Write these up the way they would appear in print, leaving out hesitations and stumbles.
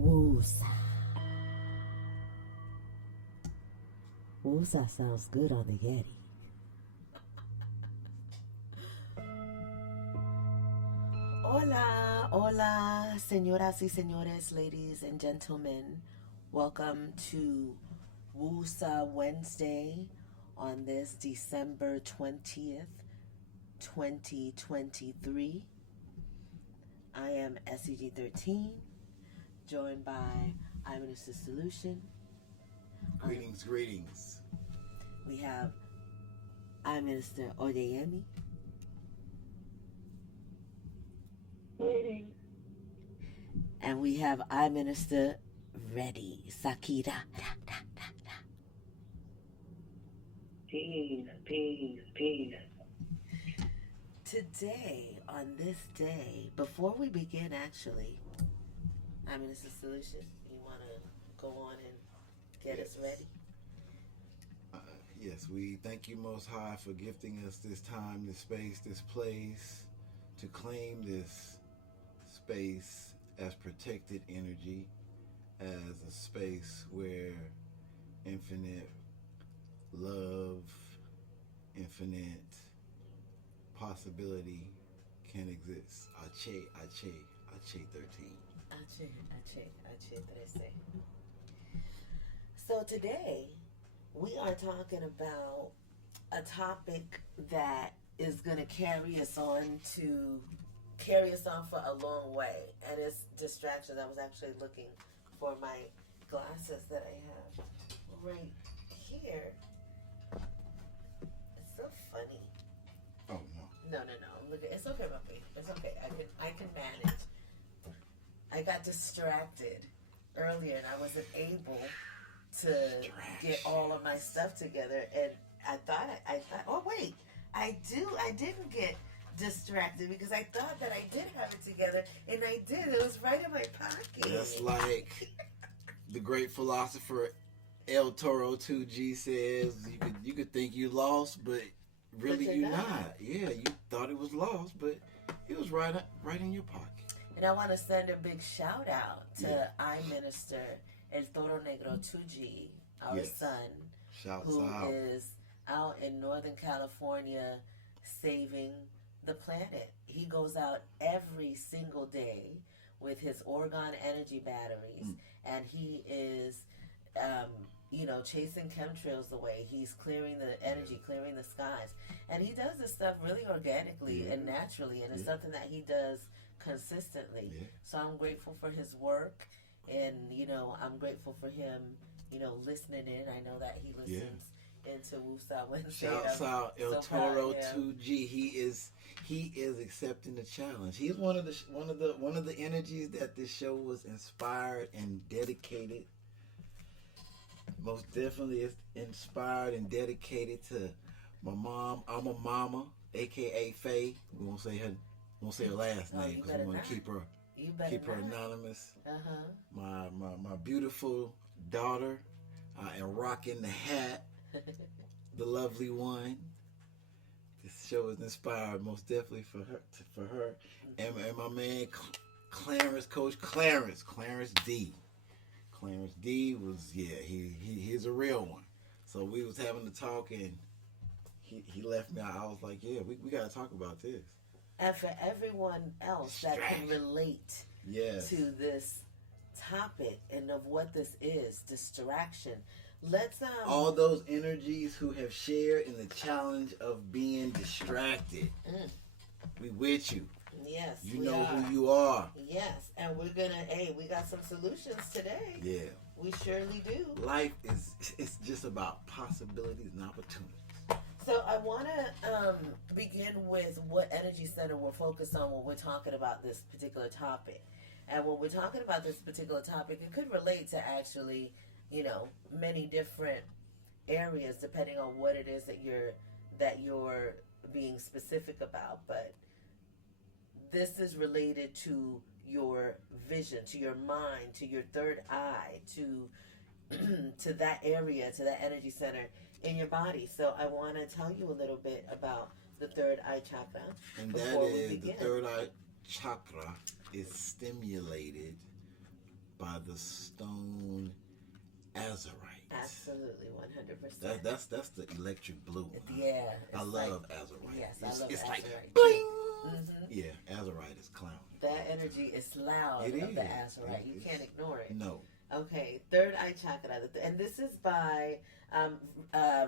Woosah. Woosah sounds good on the Yeti. Hola, hola, señoras y señores, ladies and gentlemen. Welcome to Woosah Wednesday on this December 20th, 2023. I am SEG13, joined by Eyewitness Solution. Greetings. We have I Minister Oyeyemi. Greetings. And we have I Minister Ready, Sakira. Peace. Today, on this day, before we begin actually, I Minister Solution, you want to go on and get us ready? Yes, we thank you Most High for gifting us this time, this space, this place, to claim this space as protected energy, as a space where infinite love, infinite possibility can exist. Ache 13. Ache 13. So today, we are talking about a topic that is going to carry us on for a long way, and it's distractions. I was actually looking for my glasses that I have right here. It's so funny. Oh no. No. I'm looking. It's okay, Buffy. It's okay. I can manage. I got distracted earlier, and I wasn't able to get all of my stuff together. And I thought. Oh wait, I didn't get distracted because I thought that I did have it together, and I did. It was right in my pocket. Just like the great philosopher El Toro 2G says, you could think you lost, but really you're not. Yeah, you thought it was lost, but it was right in your pocket. And I want to send a big shout out to I Minister El Toro Negro 2G, our son, who is out in Northern California saving the planet. He goes out every single day with his Oregon energy batteries, and he is, chasing chemtrails away. He's clearing the energy, clearing the skies, and he does this stuff really organically and naturally, and it's something that he does consistently. So I'm grateful for his work, and I'm grateful for him, listening in. I know that he listens into Woosah Wednesday. Shouts out El Toro 2G. He is accepting the challenge. He's one of the energies that this show was inspired and dedicated. Most definitely is inspired and dedicated to my mom. I'm a mama, aka Faye. We won't say her last name because we want to keep her anonymous. My beautiful daughter, and rocking the hat, the lovely one. This show is inspired most definitely for her, and my man Coach Clarence D. Clarence D was he's a real one. So we was having a talk, and he left me. I was like, we got to talk about this. And for everyone else that can relate to this topic and of what this is, distraction. Let's all those energies who have shared in the challenge of being distracted. We with you. Yes, you know who you are. Yes, and we're gonna. We got some solutions today. Yeah, we surely do. Life it's just about possibilities and opportunities. So I want to begin with what energy center we're focused on when we're talking about this particular topic. And when we're talking about this particular topic, it could relate to actually, many different areas depending on what it is that you're being specific about. But this is related to your vision, to your mind, to your third eye, to that area, to that energy center in your body. So I want to tell you a little bit about the third eye chakra. And that is the third eye chakra is stimulated by the stone azurite. Absolutely, 100%. That's the electric blue one. Yeah, I love azurite. Yes, I love it's azurite. Like bling. Mm-hmm. Yeah, azurite is clown. That energy is loud. It is. The azurite. You can't ignore it. No. Okay, third eye chakra, and this is by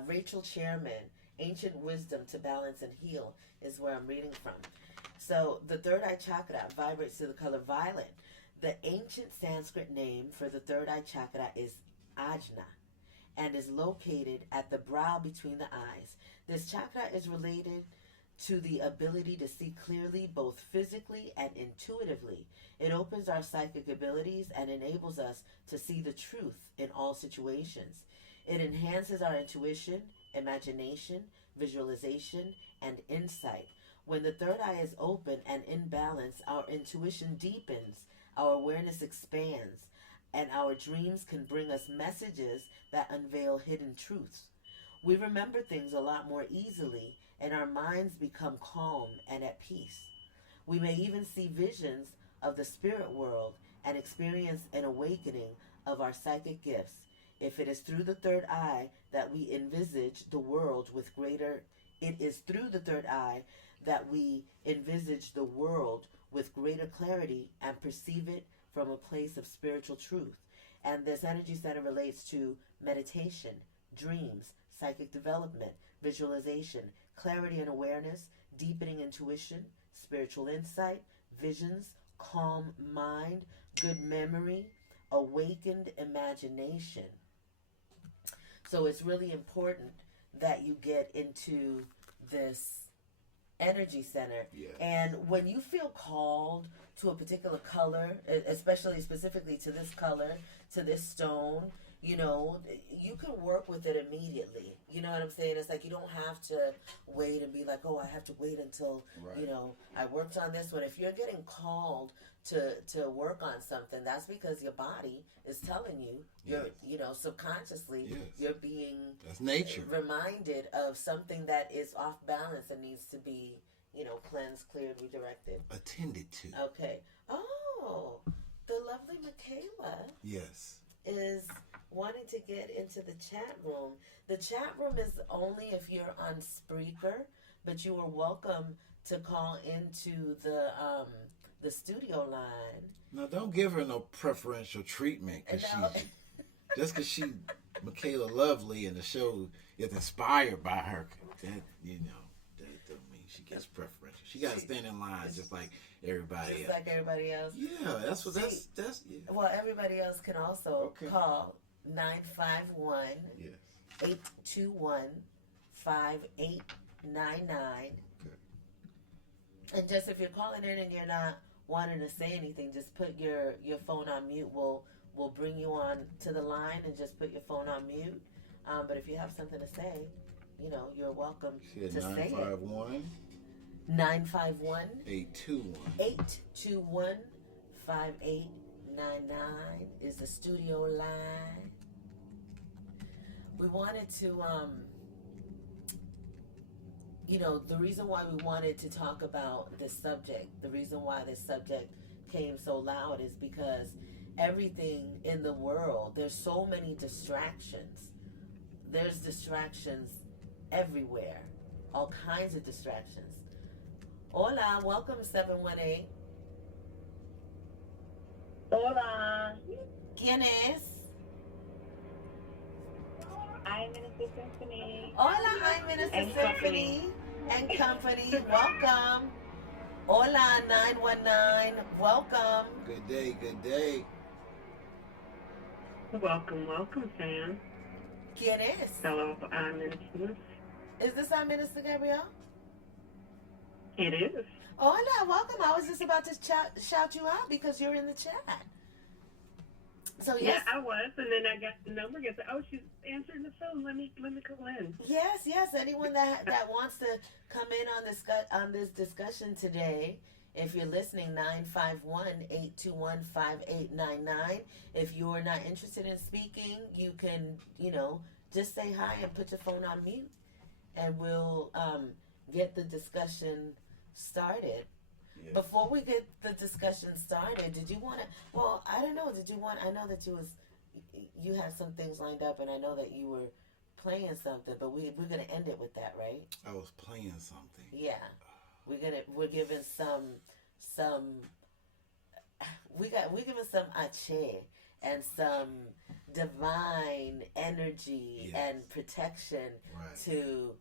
Rachel Chairman. Ancient Wisdom to Balance and Heal is where I'm reading from. So the third eye chakra vibrates to the color violet. The ancient Sanskrit name for the third eye chakra is Ajna and is located at the brow between the eyes. This chakra is related to the ability to see clearly both physically and intuitively. It opens our psychic abilities and enables us to see the truth in all situations. It enhances our intuition, imagination, visualization, and insight. When the third eye is open and in balance, our intuition deepens, our awareness expands, and our dreams can bring us messages that unveil hidden truths. We remember things a lot more easily, and our minds become calm and at peace. We may even see visions of the spirit world and experience an awakening of our psychic gifts. If it is through the third eye that we envisage the world with greater, it is through the third eye that we envisage the world with greater clarity and perceive it from a place of spiritual truth. And this energy center relates to meditation, dreams, psychic development, visualization, clarity and awareness, deepening intuition, spiritual insight, visions, calm mind, good memory, awakened imagination. So it's really important that you get into this energy center. Yeah. And when you feel called to a particular color, especially specifically to this color, to this stone, you know, you can work with it immediately. You know what I'm saying? It's like you don't have to wait and be like, oh, I have to wait until, you know, I worked on this one. If you're getting called to work on something, that's because your body is telling you, you're, you know, subconsciously, you're being that's nature reminded of something that is off balance and needs to be, you know, cleansed, cleared, redirected, attended to. Okay. Oh, the lovely Michaela. Yes. Is wanting to get into the chat room. The chat room is only if you're on Spreaker, but you are welcome to call into the studio line. No, don't give her no preferential treatment because just because she Michaela Lovely and the show is inspired by her. That that don't mean she gets preferential. She got to stand in line just like everybody else. Just like everybody else. Yeah, that's what that's. Yeah. Well, everybody else can also call 951 821 5899. And just if you're calling in and you're not wanting to say anything, just put your phone on mute. We'll bring you on to the line and just put your phone on mute. But if you have something to say, you know, you're welcome to say it. 951 821 5899 is the studio line. We wanted to you know, the reason why we wanted to talk about this subject, the reason why this subject came so loud is because everything in the world, there's so many distractions. There's distractions everywhere. All kinds of distractions. Hola, welcome 718. Hola. ¿Quién es? I'm Minister Symphony. Hola, I'm Minister Symphony and Company. Welcome. Hola, 919. Welcome. Good day, good day. Welcome, welcome, Sam. ¿Quién es? Hello, I'm Minister. Is this our Minister Gabrielle? It is. Hola, welcome. I was just about to shout you out because you're in the chat. So yes. Yeah, I was, and then I got the number and said, "Oh, she's answering the phone. Let me call in." Yes. Anyone that wants to come in on this discussion today, if you're listening, 951-821-5899. If you're not interested in speaking, you can, you know, just say hi and put your phone on mute, and we'll get the discussion started. Yeah. Before we get the discussion started, did you want to? Well, I don't know. Did you want? I know that you had some things lined up, and I know that you were playing something, but we're gonna end it with that, right? I was playing something. Yeah, we're giving some we're giving some ache and some divine energy and protection to.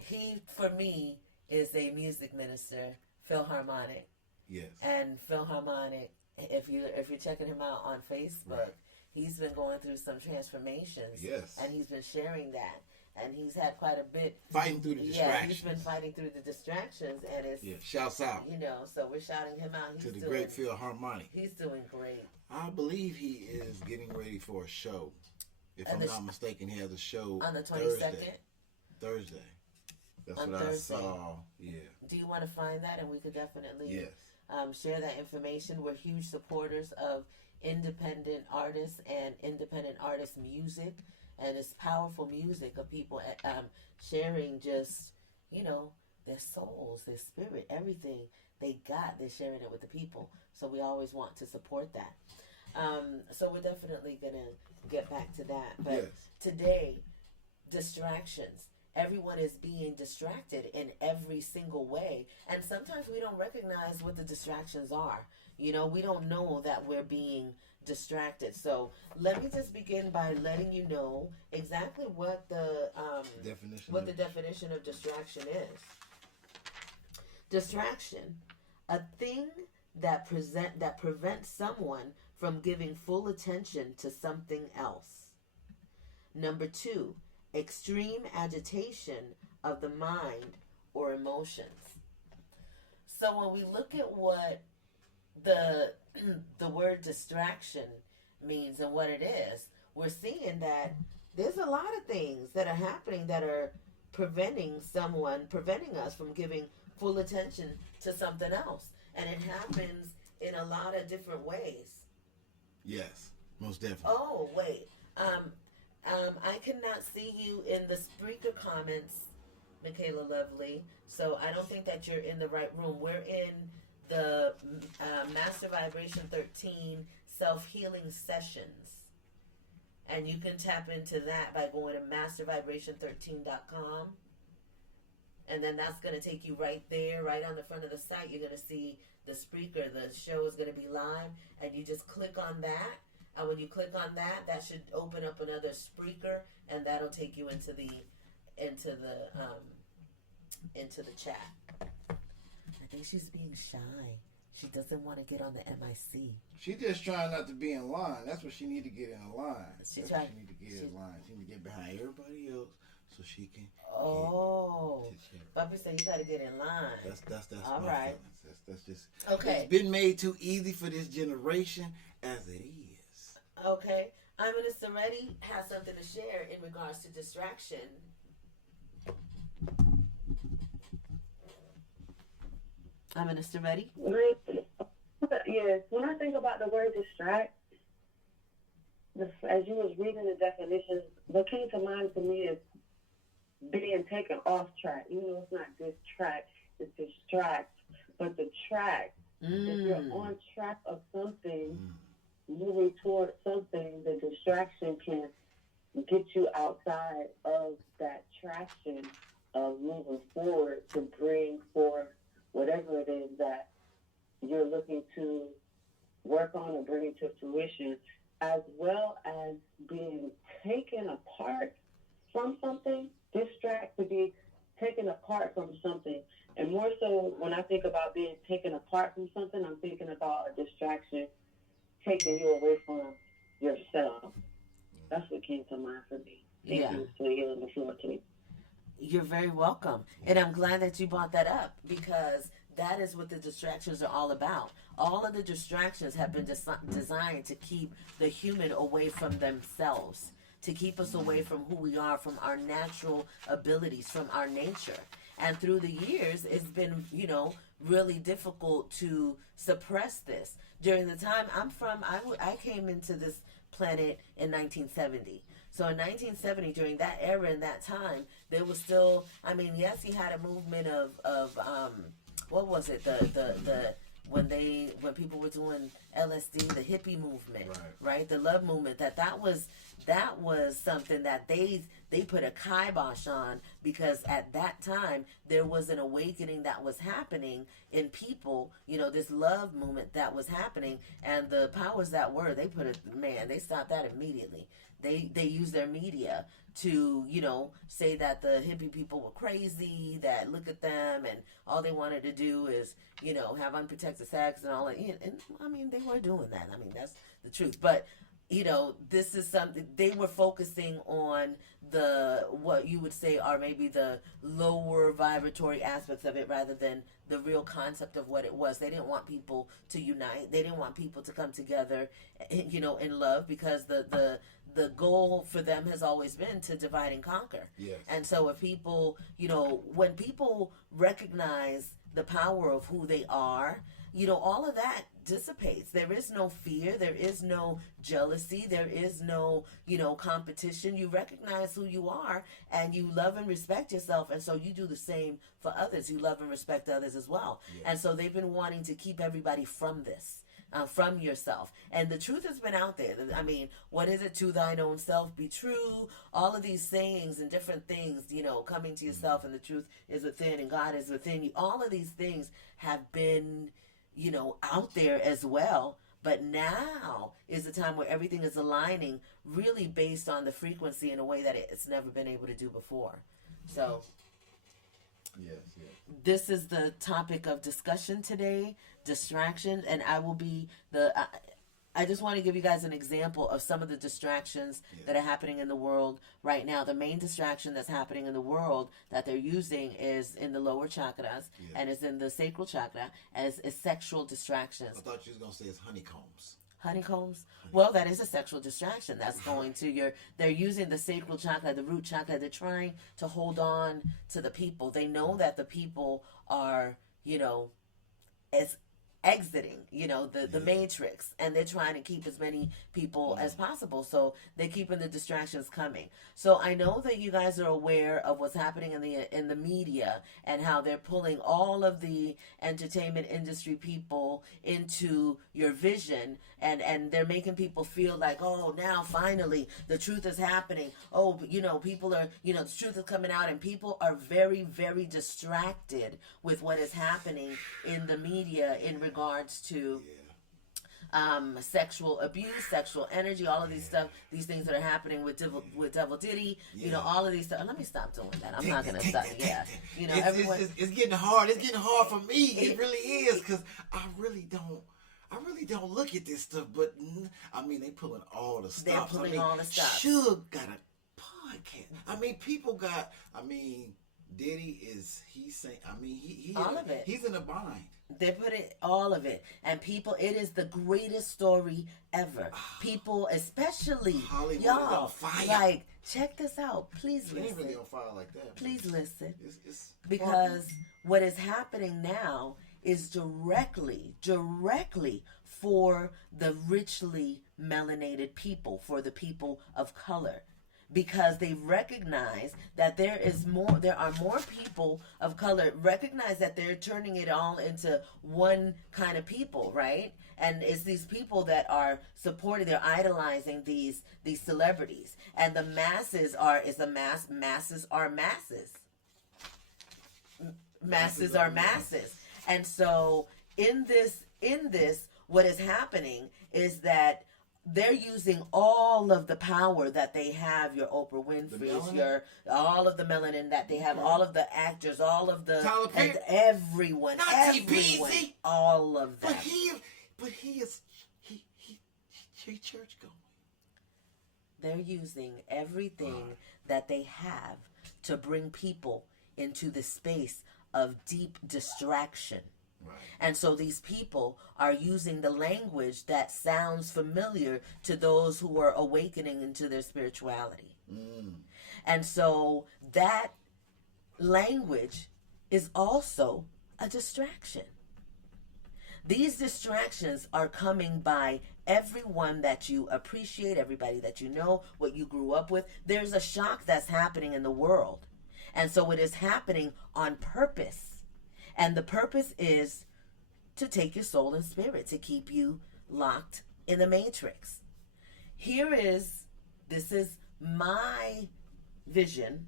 He, for me, is a music minister, Philharmonic. Yes. And Philharmonic, if you're checking him out on Facebook, he's been going through some transformations. Yes. And he's been sharing that. And he's had quite a bit. Fighting through the distractions. Yeah, he's been fighting through the distractions. And it's. Yeah, shouts out. So we're shouting him out. To the great Philharmonic. He's doing great. I believe he is getting ready for a show. If I'm not mistaken, he has a show on the 22nd? Thursday. That's on what Thursday. I saw. Yeah. Do you want to find that? And we could definitely share that information. We're huge supporters of independent artists and independent artist music. And it's powerful music of people sharing just, their souls, their spirit, everything they got. They're sharing it with the people. So we always want to support that. So we're definitely going to get back to that. But today, distractions. Everyone is being distracted in every single way. And sometimes we don't recognize what the distractions are. We don't know that we're being distracted. So let me just begin by letting you know exactly what the definition of distraction is. Distraction, a thing that prevents someone from giving full attention to something else. Number 2, extreme agitation of the mind or emotions. So when we look at what the word distraction means and what it is, we're seeing that there's a lot of things that are happening that are preventing us from giving full attention to something else. And it happens in a lot of different ways. Yes, most definitely. Oh, wait. I cannot see you in the speaker comments, Michaela Lovely. So I don't think that you're in the right room. We're in the Master Vibration 13 self-healing sessions. And you can tap into that by going to mastervibration13.com. And then that's going to take you right there, right on the front of the site. You're going to see the speaker. The show is going to be live. And you just click on that. And when you click on that, that should open up another speaker. And that'll take you into the chat. I think she's being shy. She doesn't want to get on the MIC. She's just trying not to be in line. That's what she need to get in line. She need to get in line. She need to get behind everybody else so she can. Oh, Bobby said you got to get in line. That's all right. That's just okay. It's been made too easy for this generation as it is. Okay, Minister Reddy has something to share in regards to distraction. Minister Reddy? Yes, when I think about the word distract, as you was reading the definition, what came to mind for me is being taken off track. It's not distract, it's distract. But the track, if you're on track of something, moving towards something, the distraction can get you outside of that traction of moving forward to bring forth whatever it is that you're looking to work on or bring to fruition, as well as being taken apart from something. Distract to be taken apart from something. And more so, when I think about being taken apart from something, I'm thinking about a distraction taking you away from yourself. That's what came to mind for me. Thank you for yielding the floor to me. You're very welcome. And I'm glad that you brought that up, because that is what the distractions are all about. All of the distractions have been designed to keep the human away from themselves, to keep us away from who we are, from our natural abilities, from our nature. And through the years, it's been, really difficult to suppress this. During the time I'm from, I came into this planet in 1970. So in 1970, during that era and that time, there was still, yes, you had a movement of what was it, the when people were doing LSD, the hippie movement, right? The love movement, that was something that they put a kibosh on, because at that time there was an awakening that was happening in people, this love movement that was happening, and the powers that were, they stopped that immediately. They used their media to, say that the hippie people were crazy, that look at them, and all they wanted to do is, have unprotected sex and all that. And I mean, they were doing that. I mean, that's the truth. But, this is something, they were focusing on what you would say are maybe the lower vibratory aspects of it, rather than the real concept of what it was. They didn't want people to unite. They didn't want people to come together, in love, because the goal for them has always been to divide and conquer. Yes. And so if people, when people recognize the power of who they are, all of that dissipates. There is no fear. There is no jealousy. There is no, competition. You recognize who you are, and you love and respect yourself. And so you do the same for others. You love and respect others as well. Yes. And so they've been wanting to keep everybody from this. From yourself. And the truth has been out there. I mean, what is it? To thine own self be true. All of these sayings and different things, coming to yourself, and the truth is within, and God is within you. All of these things have been, out there as well. But now is the time where everything is aligning really based on the frequency in a way that it's never been able to do before. So yes. This is the topic of discussion today, distraction, and I will be I just want to give you guys an example of some of the distractions that are happening in the world right now. The main distraction that's happening in the world that they're using is in the lower chakras, and is in the sacral chakra, as is sexual distractions. I thought you was going to say it's honeycombs. Honeycombs? Well, that is a sexual distraction. That's going to they're using the sacral chakra, the root chakra. They're trying to hold on to the people. They know that the people are, as exiting, the matrix, and they're trying to keep as many people as possible. So they're keeping the distractions coming. So I know that you guys are aware of what's happening in the media, and how they're pulling all of the entertainment industry people into your vision, and they're making people feel like, oh, now finally the truth is happening. Oh, people are, the truth is coming out, and people are very, very distracted with what is happening in the media in regards to sexual abuse, sexual energy, all of these these things that are happening with Devil Diddy, all of these stuff. Let me stop doing that. I'm not going to stop. Everyone. It's getting hard. It's getting hard for me. It really is, because I really don't look at this stuff. But I mean, they pulling all the stuff. They're pulling all the stuff. Suge got a podcast. I mean, people got. I mean, Diddy is. He's saying. I mean, he all of it. He's in a bind. They put all of it, and people, it is the greatest story ever. People, especially Hollywood, y'all, is on fire. Like, check this out. Please listen. It ain't really on fire like that. Please listen, it's because what is happening now is directly for the richly melanated people, for the people of color. Because they recognize that there are more people of color, recognize that they're turning it all into one kind of people, right? And it's these people that are supporting, they're idolizing these celebrities. And the masses are masses. Masses are masses. And so in this, what is happening is that they're using all of the power that they have, your Oprah Winfrey's, all of the melanin that they have, all of the actors, all of the, and everyone, all of that. But he church going. They're using everything that they have to bring people into the space of deep distraction. Right. And so these people are using the language that sounds familiar to those who are awakening into their spirituality. And so that language is also a distraction. These distractions are coming by everyone that you appreciate, everybody that you know, what you grew up with. There's a shock that's happening in the world. And so it is happening on purpose. And the purpose is to take your soul and spirit, to keep you locked in the matrix. This is my vision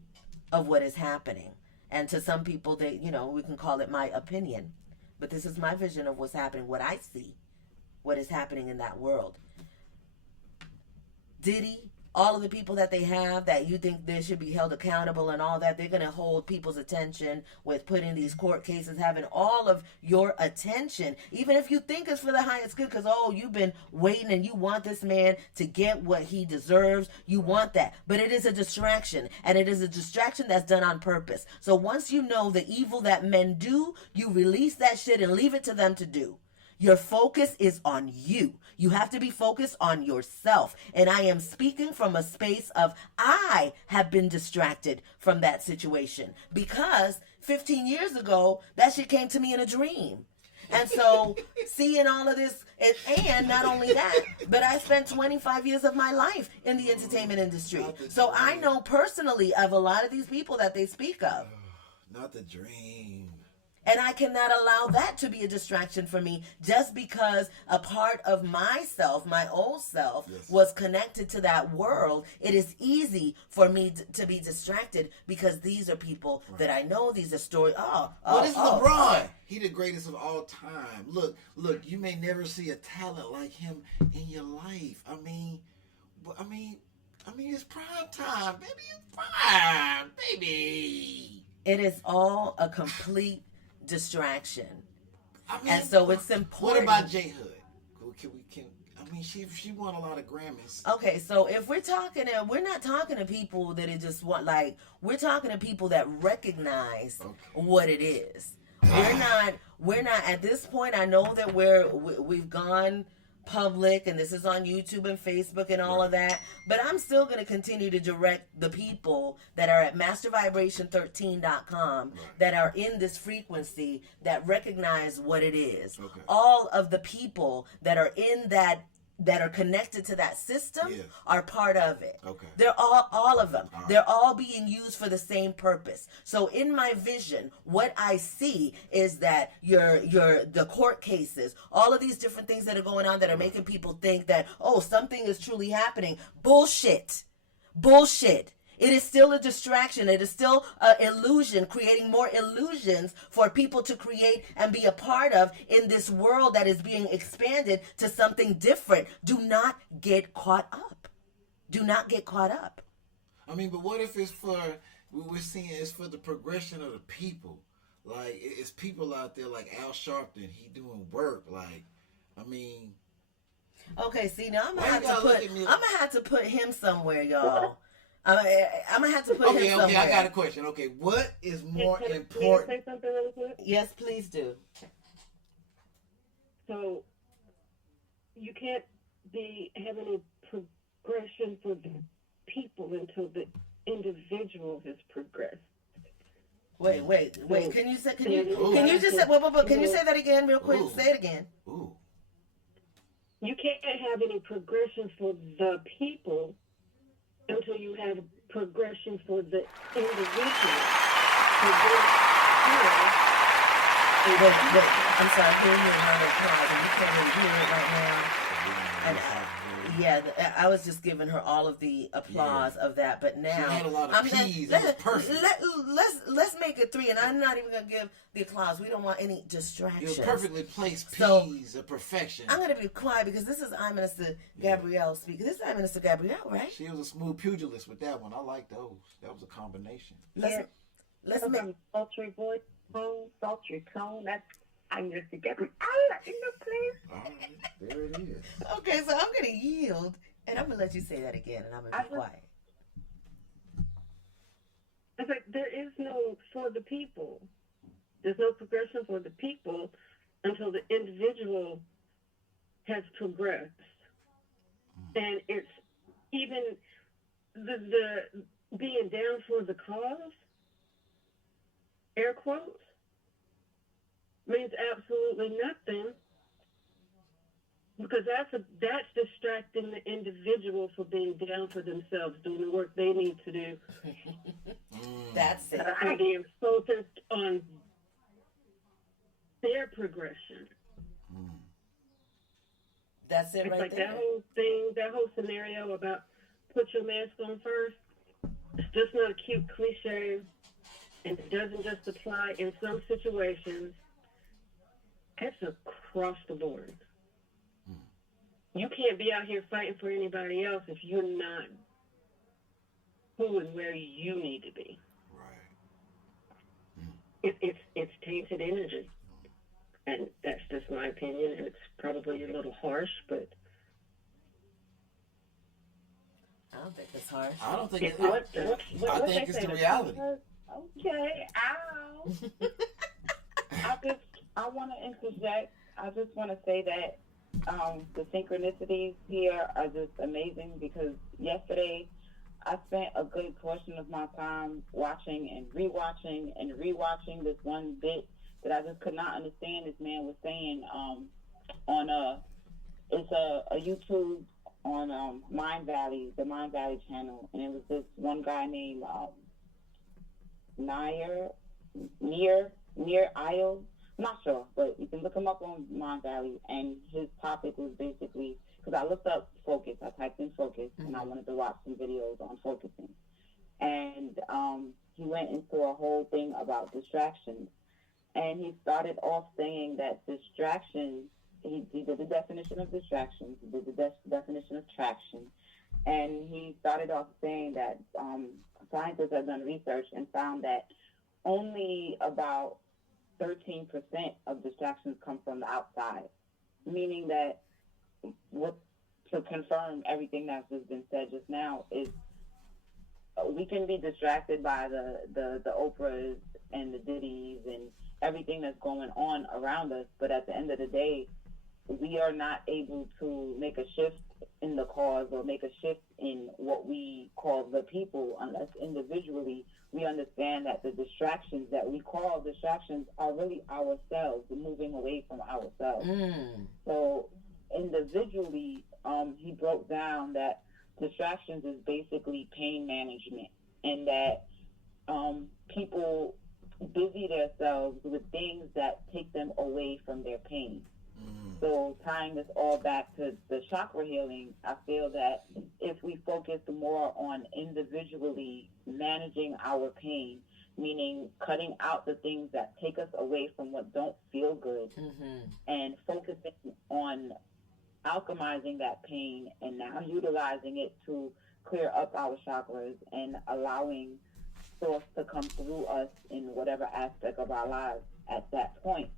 of what is happening. And to some people, we can call it my opinion. But this is my vision of what's happening, what I see, what is happening in that world. Diddy, all of the people that they have that you think they should be held accountable and all that, they're going to hold people's attention with putting these court cases, having all of your attention, even if you think it's for the highest good, because, you've been waiting and you want this man to get what he deserves. You want that. But it is a distraction, and it is a distraction that's done on purpose. So once you know the evil that men do, you release that shit and leave it to them to do. Your focus is on you. You have to be focused on yourself. And I am speaking from a space of I have been distracted from that situation because 15 years ago, that shit came to me in a dream. And so seeing all of this, and not only that, but I spent 25 years of my life in the entertainment industry. So I know personally of a lot of these people that they speak of. Not the dream. And I cannot allow that to be a distraction for me just because a part of myself, my old self, was connected to that world. It is easy for me to be distracted because these are people that I know. These are stories. This is LeBron. He the greatest of all time. Look, you may never see a talent like him in your life. I mean, it's prime time, baby. It's prime, baby. It is all a complete distraction. And so it's important. What about J Hood? She won a lot of Grammys. Okay, so if we're not talking to people that it just want, like, we're talking to people that recognize what it is. We're not at this point. I know that we've gone public, and this is on YouTube and Facebook and all of that, but I'm still going to continue to direct the people that are at mastervibration13.com that are in this frequency that recognize what it is. All of the people that are in that are connected to that system are part of it. They're all of them. They're all being used for the same purpose. So in my vision, what I see is that the court cases, all of these different things that are going on that are making people think that, something is truly happening. Bullshit. It is still a distraction. It is still an illusion, creating more illusions for people to create and be a part of in this world that is being expanded to something different. Do not get caught up. I mean, but what if it's we're seeing it's for the progression of the people? Like, it's people out there like Al Sharpton. He doing work. Like, I mean. Okay, see, now I'm gonna have to put him somewhere, y'all. I'm gonna have to put him somewhere. Okay, I got a question. Okay, what is more important? Can I say something really quick? Yes, please do. So you can't have any progression for the people until the individual has progressed. Wait. Can you say that again real quick? Say it again. Ooh. You can't have any progression for the people until you have progression for the individual. I'm sorry, I'm hearing you in my applause, and you can't really hear it right now. And I was just giving her all of the applause of that, but now she had a lot of keys. It was perfect. Let's make it 3, and I'm not even gonna give the applause. We don't want any distractions. It was perfectly placed peas of perfection. I'm gonna be quiet because this is I Minister Gabrielle speaking. This is I Minister Gabrielle, right? She was a smooth pugilist with that one. I like those. That was a combination. Let's make sultry voice, sultry tone. That's I Minister Gabrielle. Please. All right, there it is. Okay, so I'm gonna yield, and I'm gonna let you say that again, and I'm gonna be quiet. But there is no for the people. There's no progression for the people until the individual has progressed. And it's even the being down for the cause, air quotes, means absolutely nothing because that's distracting the individual for being down for themselves, doing the work they need to do. That's it. And being focused on their progression. That's it, it's right like there. That whole thing, that whole scenario about put your mask on first. It's just not a cute cliche, and it doesn't just apply in some situations. It's across the board. You can't be out here fighting for anybody else if you're not who and where you need to be. Right. It's tainted energy, and that's just my opinion. And it's probably a little harsh, but I don't think it's harsh. I don't think it's. I think it's the reality. Okay, ow. I want to interject. I just want to say that the synchronicities here are just amazing because yesterday I spent a good portion of my time watching and rewatching this one bit that I just could not understand this man was saying on it's a YouTube on Mind Valley, the Mind Valley channel, and it was this one guy named Near Isle. I'm not sure, but you can look him up on Mind Valley, and his topic was basically, because I looked up focus, I typed in focus, and I wanted to watch some videos on focusing, and he went into a whole thing about distractions, and he started off saying that distractions, he did the definition of distractions, he did the definition of traction, and he started off saying that scientists have done research and found that only about 13% of distractions come from the outside, meaning that to confirm everything that's just been said just now is we can be distracted by the Oprahs and the Diddy's and everything that's going on around us, but at the end of the day, we are not able to make a shift in the cause or make a shift in what we call the people unless individually we understand that the distractions that we call distractions are really ourselves, moving away from ourselves. So individually, he broke down that distractions is basically pain management, and that people busy themselves with things that take them away from their pain. So tying this all back to the chakra healing, I feel that if we focus more on individually managing our pain, meaning cutting out the things that take us away from what don't feel good, and focusing on alchemizing that pain and now utilizing it to clear up our chakras and allowing source to come through us in whatever aspect of our lives at that point.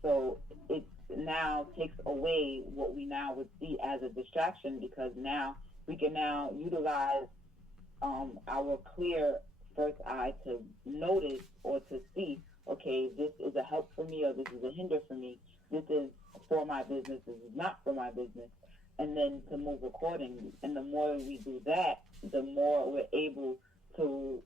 So it now takes away what we now would see as a distraction, because now we can now utilize our clear first eye to notice or to see, okay, this is a help for me or this is a hinder for me. This is for my business, this is not for my business. And then to move accordingly. And the more we do that, the more we're able to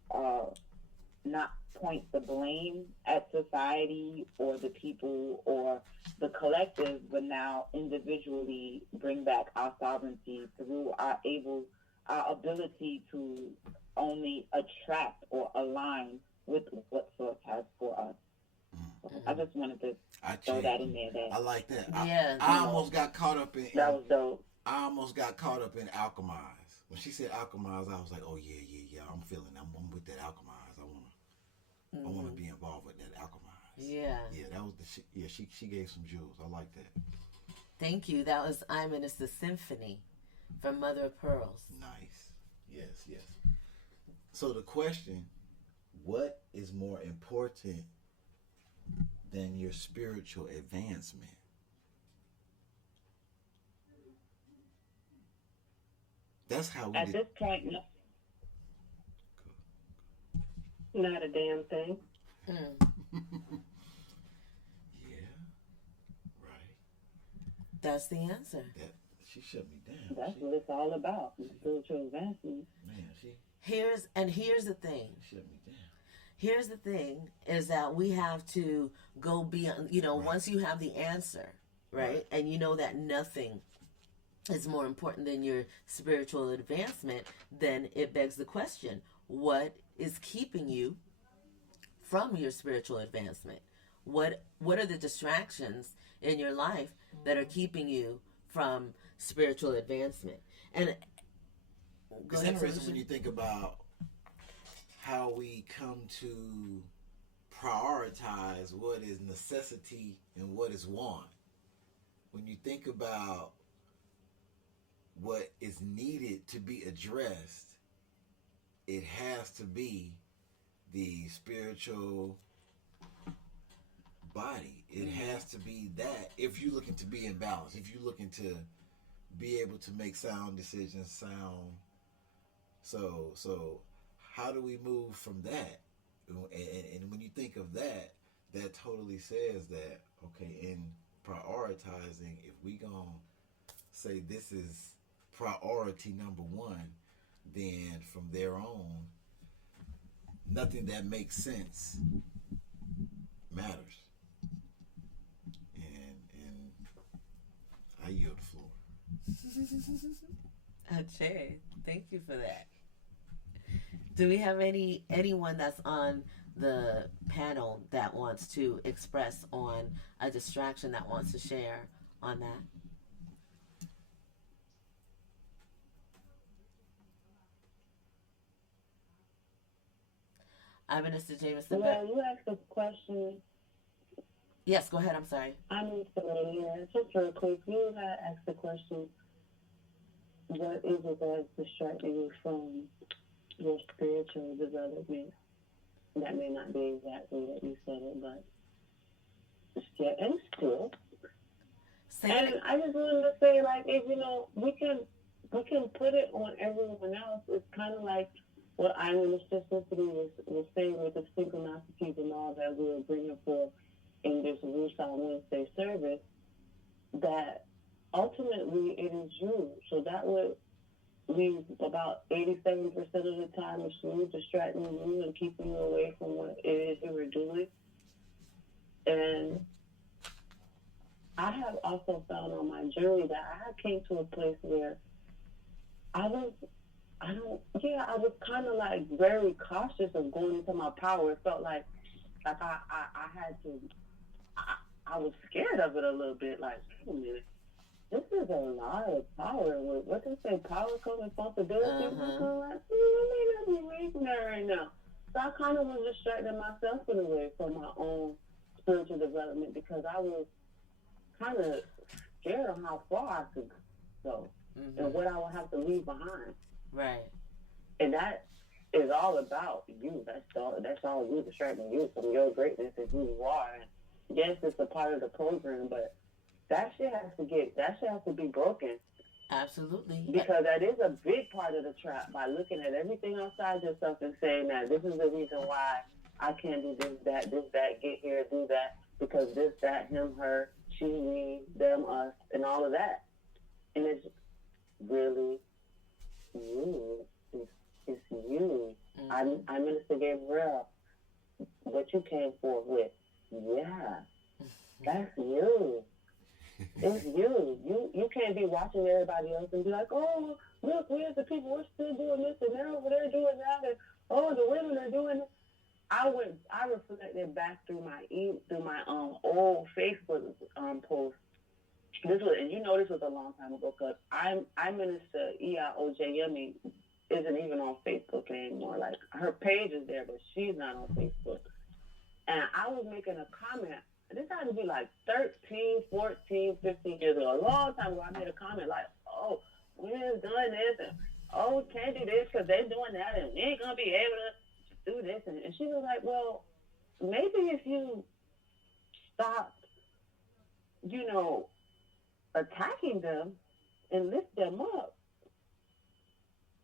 not point the blame at society or the people or the collective, but now individually bring back our sovereignty through our ability to only attract or align with what Source has for us. I just wanted to throw that in there. I like that. Yeah, I almost got caught up in that was dope. I almost got caught up in alchemize. When she said alchemize, I was like, oh yeah. I'm feeling. I'm with that alchemize. I want to be involved with that alchemize. Yeah. Yeah, that was she gave some jewels. I like that. Thank you. That was I Minister Symphony from Mother of Pearls. Nice. Yes. So the question, what is more important than your spiritual advancement? That's how we At this point, no. Not a damn thing. Yeah, right. That's the answer. She shut me down. That's what it's all about, spiritual advancement. Man, Here's the thing. She shut me down. Here's the thing is that we have to go beyond, once you have the answer, right? And you know that nothing is more important than your spiritual advancement, then it begs the question, what is keeping you from your spiritual advancement? What are the distractions in your life that are keeping you from spiritual advancement? And it's interesting when you think about how we come to prioritize what is necessity and what is want. When you think about what is needed to be addressed, it has to be the spiritual body. It has to be that. If you're looking to be in balance, if you're looking to be able to make sound decisions, so how do we move from that? And when you think of that, that totally says that, okay, in prioritizing, if we gonna say this is priority number one, then from there on, nothing that makes sense matters. And I yield the floor. Che, thank you for that. Do we have anyone that's on the panel that wants to express on a distraction, that wants to share on that? I'm Minister Jameson. Well, you asked a question. Yes, go ahead. I'm sorry. I'm Minister here. Just real quick, you had asked the question, what is it that's distracting you from your spiritual development? That may not be exactly what you said it, but still. And I just wanted to say, like, if we can put it on everyone else. It's kind of like what I Minister Symphony was saying with the synchronicities and all that we were bringing forth in this Woosah Wednesday service. That ultimately it is you. So that would leave about 87% of the time it's you, distracting you and keeping you away from what it is you were doing. And I have also found on my journey that I came to a place where I was kind of like very cautious of going into my power. It felt like I had to, I was scared of it a little bit. Like, wait a minute, this is a lot of power. What they say, power comes with responsibility. I'm kind of like, I may not be raising that right now. So I kind of was distracting myself in a way from my own spiritual development because I was kind of scared of how far I could go and what I would have to leave behind. Right. And that is all about you. That's all you, distracting you from your greatness and who you are. And yes, it's a part of the program, but that shit has to be broken. Absolutely. Because that is a big part of the trap, by looking at everything outside yourself and saying that this is the reason why I can't do this, that, get here, do that, because this, that, him, her, she, me, them, us, and all of that. And it's really you. It's you. I'm Minister Gabriel. What you came forth with. Yeah. That's you. It's you. You can't be watching everybody else and be like, oh, look, where's the people? We're still doing this and they're over there doing that, and oh, the women are doing it. I reflected back through my old Facebook post. This was a long time ago because I Minister EIOJ Yemi isn't even on Facebook anymore. Like, her page is there, but she's not on Facebook. And I was making a comment. This had to be like 13, 14, 15 years ago. A long time ago, I made a comment like, oh, we're doing this, and oh, can't do this because they're doing that, and we ain't going to be able to do this. And she was like, well, maybe if you stop, attacking them and lift them up,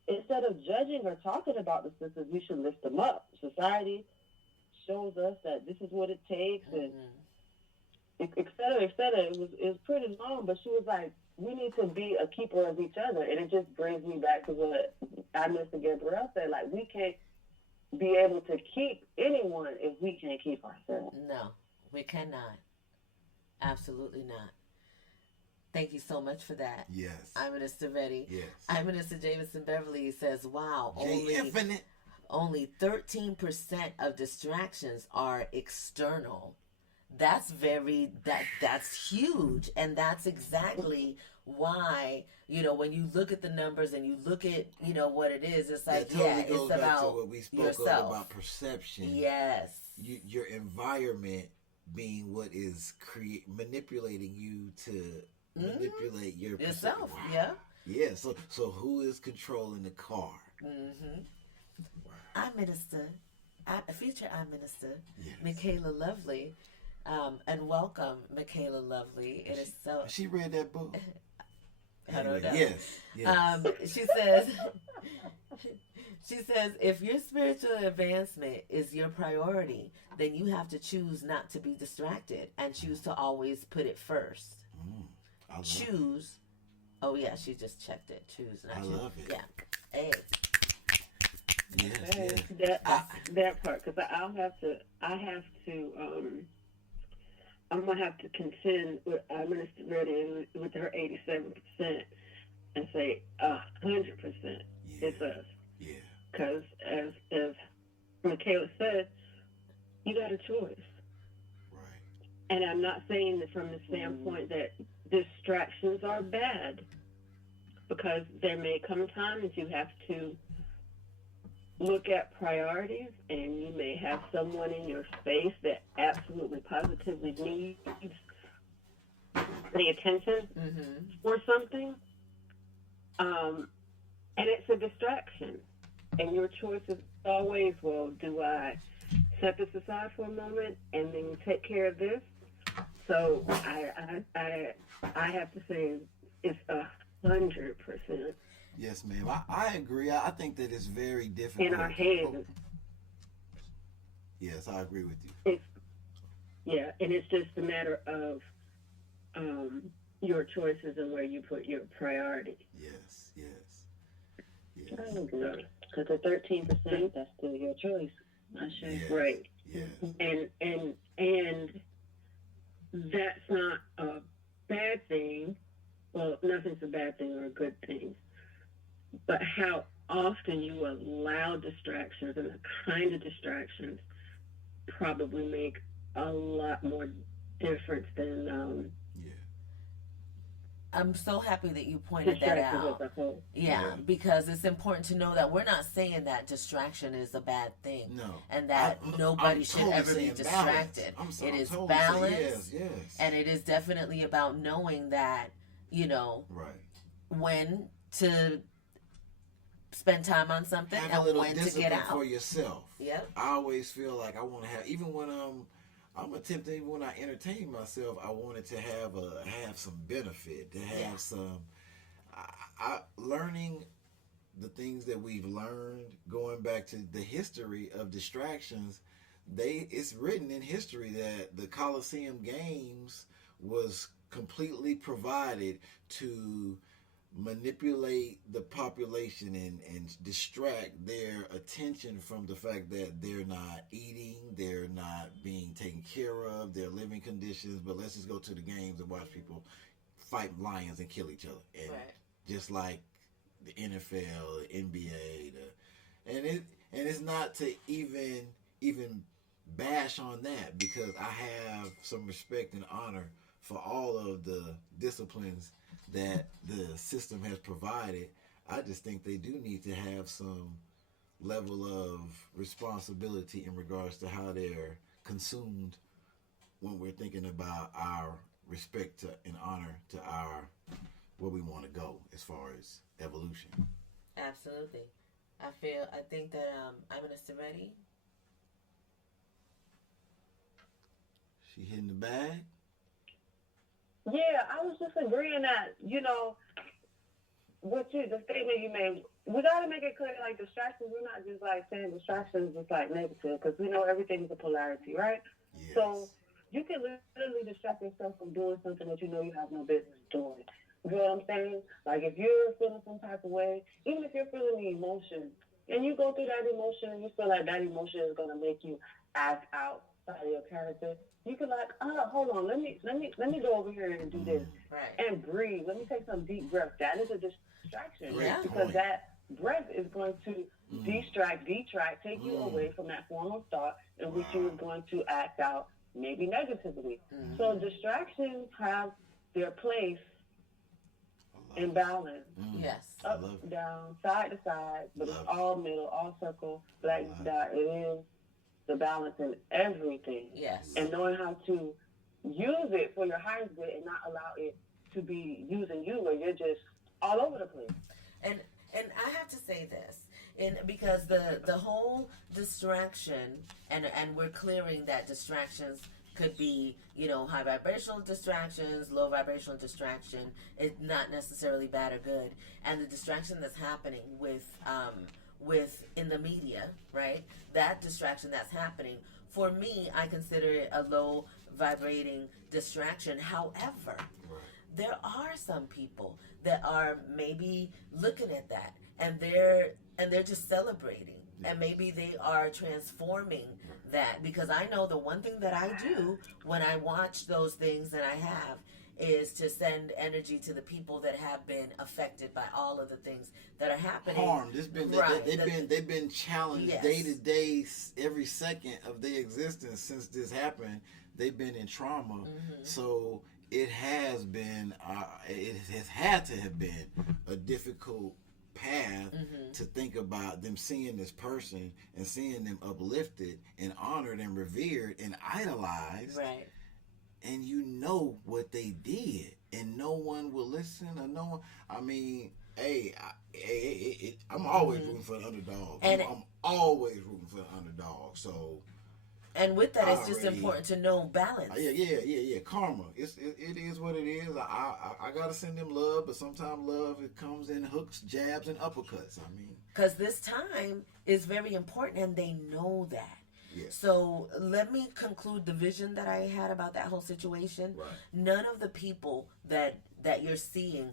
instead of judging or talking about the sisters, we should lift them up. Society shows us that this is what it takes, and et cetera, et cetera. It was pretty long, but she was like, we need to be a keeper of each other. And it just brings me back to what Mr. Gabriel said. Like, we can't be able to keep anyone if we can't keep ourselves. No, we cannot. Absolutely not. Thank you so much for that. Yes. I'm Minister Betty. Yes. I'm Minister Jameson Beverly says, wow, only 13% of distractions are external. that's huge, and that's exactly why, when you look at the numbers and you look at what it is, it's like that totally goes it's back about to what we spoke yourself. of about perception. Yes, your environment being what is manipulating you to manipulate yourself. Wow. Yeah. So who is controlling the car? Wow. Feature I minister, yes. Michaela Lovely. And welcome, Michaela Lovely. It is so. She read that book. I don't know. Yes. She says, if your spiritual advancement is your priority, then you have to choose not to be distracted and choose to always put it first. Choose. Oh yeah, she just checked it. Choose not. I love it. Yeah. Hey. Yes. That part, because I have to. I'm gonna have to contend with our Minister Ready with her 87% and say 100%. It's us. Yeah. Because as Michaela said, you got a choice. Right. And I'm not saying that from the standpoint that distractions are bad, because there may come a time that you have to look at priorities, and you may have someone in your space that absolutely positively needs the attention for something, and it's a distraction, and your choice is always, well, do I set this aside for a moment and then take care of this? So I have to say it's 100%. Yes, ma'am. I agree. I think that it's very difficult. In our hands. Yes, I agree with you. And it's just a matter of your choices and where you put your priority. Yes. I agree. Because the 13%, that's still your choice. Yes. Right. Yes. And that's not a bad thing. Well, nothing's a bad thing or a good thing. But how often you allow distractions, and the kind of distractions probably make a lot more difference than I'm so happy that you pointed that out. Yeah, because it's important to know that we're not saying that distraction is a bad thing. No. And that nobody should ever be distracted. It is balance. Yes. And it is definitely about knowing that, right, when to spend time on something and when to get out. For yourself. Yep. I always feel like I want to have, even when I'm attempting, even when I entertain myself, I wanted to have some benefit, to have some. Learning the things that we've learned, going back to the history of distractions. It's written in history that the Colosseum Games was completely provided to manipulate the population and distract their attention from the fact that they're not eating, they're not being taken care of, their living conditions. But let's just go to the games and watch people fight lions and kill each other. And just like the NFL, the NBA, and it's not to even bash on that, because I have some respect and honor for all of the disciplines that the system has provided. I just think they do need to have some level of responsibility in regards to how they're consumed when we're thinking about our respect to and honor to our where we want to go as far as evolution. Absolutely. I think that I'm Minister Ready. She hitting the bag. Yeah, I was just agreeing that, the statement you made, we got to make it clear, like, distractions, we're not just, like, saying distractions is, like, negative, because we know everything's a polarity, right? Yes. So you can literally distract yourself from doing something that you know you have no business doing. You know what I'm saying? Like, if you're feeling some type of way, even if you're feeling the emotion, and you go through that emotion and you feel like that emotion is going to make you act outside of your character, you can hold on, let me go over here and do this, and breathe. Let me take some deep breaths. That is a distraction, because that breath is going to detract, take you away from that form of thought in which you are going to act out maybe negatively. Mm-hmm. So distractions have their place in balance. Yes. Up, down, side to side, but it's all middle, all circle, black dot. It is the balance in everything. Yes. And knowing how to use it for your highest good and not allow it to be using you where you're just all over the place. And I have to say this, because the whole distraction, and we're clearing that distractions could be, high vibrational distractions, low vibrational distraction. It's not necessarily bad or good. And the distraction that's happening with in the media, right? That distraction that's happening, for me, I consider it a low vibrating distraction. However, there are some people that are maybe looking at that and they're just celebrating. And maybe they are transforming that, because I know the one thing that I do when I watch those things, and I have, is to send energy to the people that have been affected by all of the things that are happening. Harmed. They've been challenged day to day, every second of their existence since this happened. They've been in trauma, so it has been, it has had to have been a difficult path to think about them seeing this person and seeing them uplifted and honored and revered and idolized, right? And what they did, and no one will listen, or no one. I mean, I'm always rooting for the underdog. I'm always rooting for the underdog. So. And with that, it's just important to know balance. Yeah. Karma. It is what it is. I gotta send them love, but sometimes love, it comes in hooks, jabs, and uppercuts. I mean, because this time is very important, and they know that. Yeah. So let me conclude the vision that I had about that whole situation. Right. None of the people that you're seeing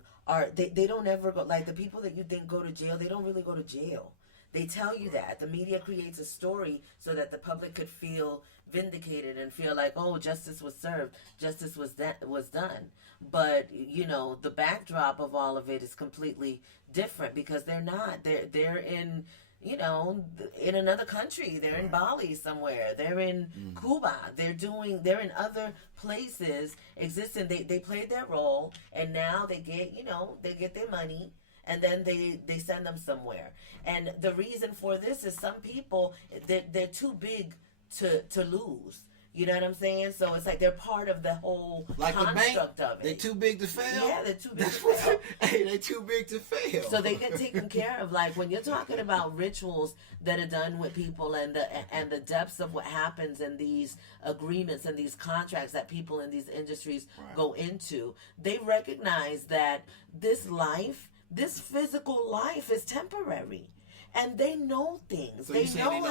they don't ever go, like the people that you think go to jail. They don't really go to jail. They tell you that. The media creates a story so that the public could feel vindicated and feel like, oh, justice was served, justice was done. But, the backdrop of all of it is completely different, because they're not. They're in, in another country. They're in Bali somewhere. They're in Cuba. They're in other places existing. They played their role, and now they get their money. And then they send them somewhere. And the reason for this is some people, they're too big to lose. You know what I'm saying? So it's like they're part of the whole construct of it. They're too big to fail? Yeah, they're too big to fail. Hey, they're too big to fail. So they get taken care of. Like when you're talking about rituals that are done with people, and the depths of what happens in these agreements and these contracts that people in these industries go into, they recognize that this physical life is temporary. And they know things. So they know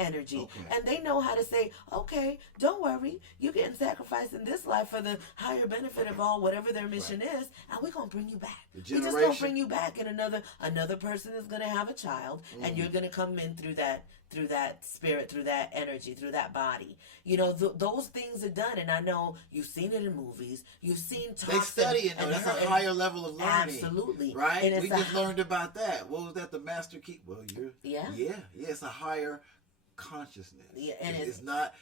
energy. Okay. And they know how to say, okay, don't worry, you're getting sacrificed in this life for the higher benefit of all, whatever their mission is, and we're going to bring you back. We're just going to bring you back, and another person is going to have a child, and you're going to come in through that spirit, through that energy, through that body. Those things are done, and I know you've seen it in movies. You've seen talks. They study it, and that's a higher level of learning. Absolutely. Right? We just learned about that. What was that, the master key? Well, Yeah, it's a higher consciousness. Yeah, and it's not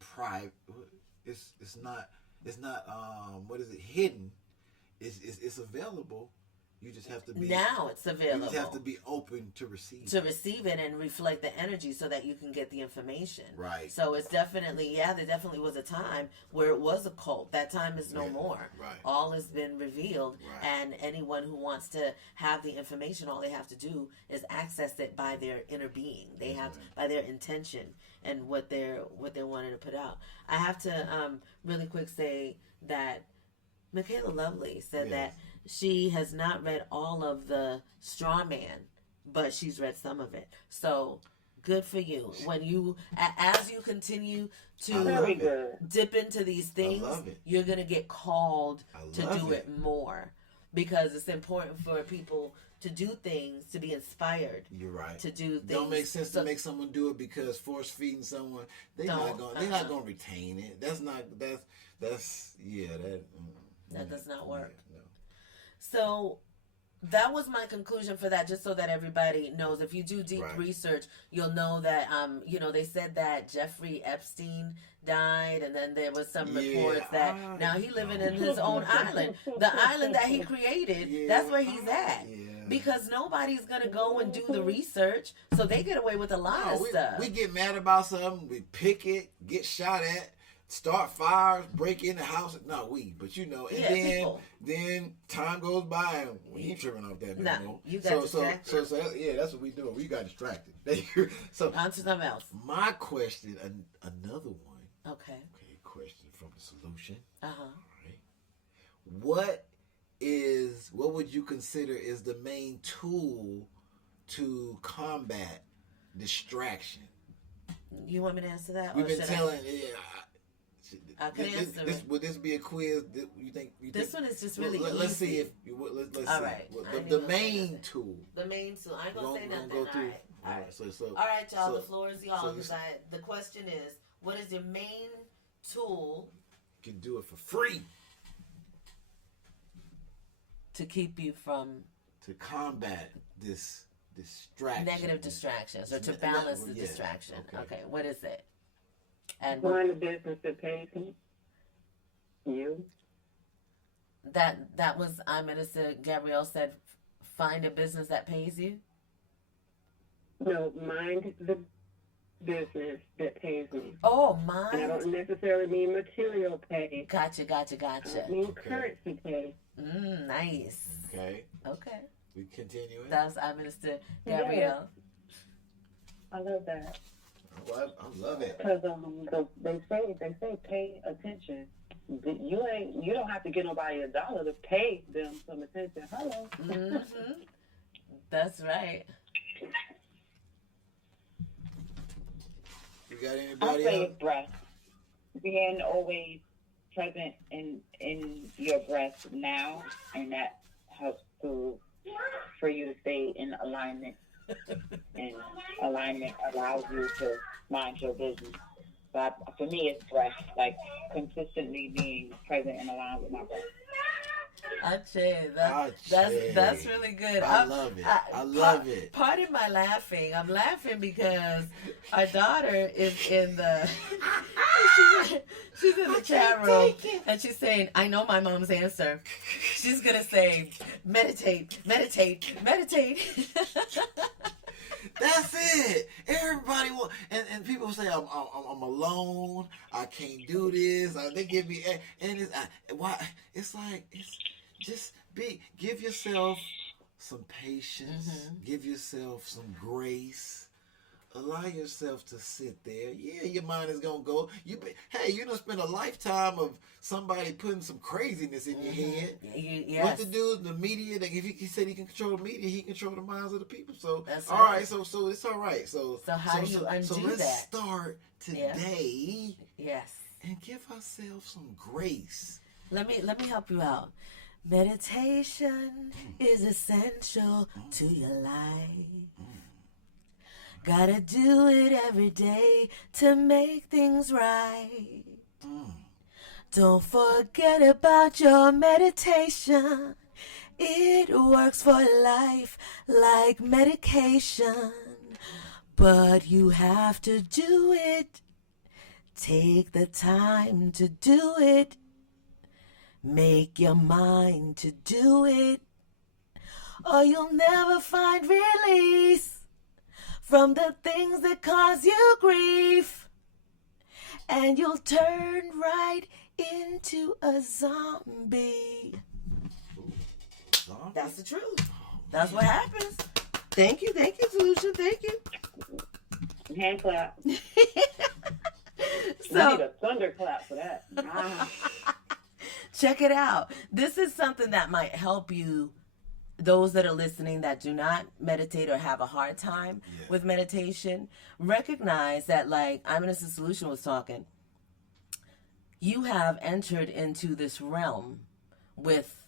private. It's not what is it, hidden. It's available. You just have to be. Now it's available. You just have to be open to receive it. To receive it and reflect the energy so that you can get the information. Right. So it's definitely, there definitely was a time where it was a cult. That time is no more. Right. All has been revealed. Right. And anyone who wants to have the information, all they have to do is access it by their inner being. They have, by their intention and what they're wanting to put out. I have to really quick say that Michaela Lovely said that she has not read all of the Straw Man, but she's read some of it. So good for you. When as you continue to dip into these things, you're going to get called to do it more, because it's important for people to do things, to be inspired. You're right. To do things. Don't make sense to make someone do it because force feeding someone, they're not going to retain it. That does not work. Yeah, no. So that was my conclusion for that, just so that everybody knows. If you do deep research, you'll know that, they said that Jeffrey Epstein died, and then there was some reports that now he living in his own island. The island that he created, that's where he's at. Yeah. Because nobody's going to go and do the research, so they get away with a lot of stuff. We get mad about something, we pick it, get shot at, start fires, break in the house. But you know, and then time goes by and we ain't tripping off that no more. You got distracted. So that's what we doing. We got distracted. So on to something else. My question, another one. Okay. Question from the solution. All right. What would you consider is the main tool to combat distraction? You want me to answer that? We've been telling. I can answer it. Would this be a quiz? You think this one is just really easy. Let's see if. Let's all see. Right. The main tool. The main tool. I ain't gonna say nothing. Go through. All right. So, all right, y'all. The floor is y'all. The question is, what is your main tool? You can do it for free. To keep you from. To combat this distraction. Negative distractions, or to balance the distraction. Okay. What is it? And find a business that pays you. That was Minister Gabrielle said, find a business that pays you. No, mind the business that pays me. Oh, mind. And I don't necessarily mean material pay. Gotcha. I mean currency pay. Nice. Okay. We continuing. That was Minister Gabrielle. I love that. I love it. Because they say pay attention. You don't have to get nobody $1 to pay them some attention. Hello. That's right. You got anybody else? I say breath. Being always present in your breath now, and that helps for you to stay in alignment. And alignment allows you to mind your business. But for me, it's breath, like consistently being present and aligned with my breath. That's really good. I love it. I love it. Pardon my laughing. I'm laughing because our daughter is in the she's in the chat room and she's saying, I know my mom's answer. She's gonna say, meditate. That's it. Everybody want, and people say I'm alone. I can't do this. They give me, and it's like just give yourself some patience. Give yourself some grace. Allow yourself to sit there. Yeah, your mind is gonna go. You don't spend a lifetime of somebody putting some craziness in your head. Yes. What to do? The media. If he said he can control the media, he can control the minds of the people. So that's all right. So it's all right. So how do you undo that? So let's start today. Yes. And give ourselves some grace. Let me help you out. Meditation is essential to your life. Gotta do it every day to make things right. Don't forget about your meditation. It works for life like medication. But you have to do it. Take the time to do it. Make your mind to do it. Or you'll never find release from the things that cause you grief. And you'll turn right into a zombie. That's the truth. That's what happens. Thank you, Solution. Thank you. Hand clap. So, we need a thunderclap for that. Check it out. This is something that might help you, those that are listening that do not meditate or have a hard time with meditation. Recognize that, like Minister Solution was talking, you have entered into this realm with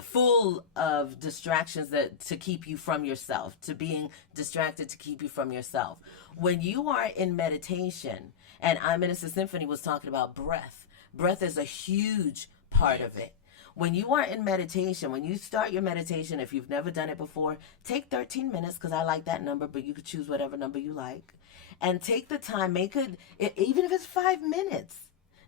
full of distractions to keep you from yourself, to being distracted to keep you from yourself. When you are in meditation, and Minister Symphony was talking about breath. Breath is a huge part of it. when you are in meditation, when you start your meditation, if you've never done it before, take 13 minutes, because I like that number, but you could choose whatever number you like. And take the time, even if it's 5 minutes,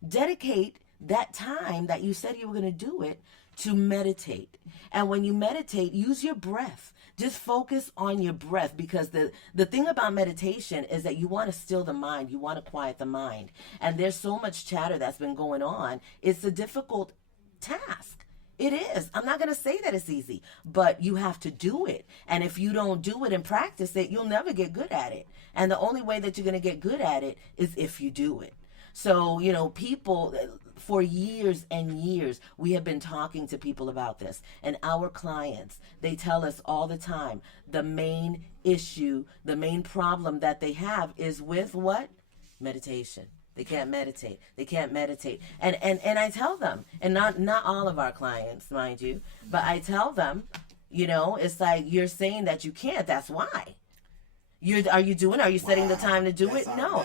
dedicate that time that you said you were going to do it to meditate. And when you meditate, use your breath. Just focus on your breath, because the thing about meditation is that you want to still the mind. You want to quiet the mind. And there's so much chatter that's been going on. It's a difficult task. It is. I'm not going to say that it's easy, but you have to do it. And if you don't do it and practice it, you'll never get good at it. And the only way that you're going to get good at it is if you do it. So, people, for years and years, we have been talking to people about this. And our clients, they tell us all the time, the main issue, the main problem that they have is with what? Meditation. They can't meditate. They can't meditate. And I tell them, and not all of our clients, mind you, but I tell them, it's like, you're saying that you can't. That's why. Are you setting the time to do it? No.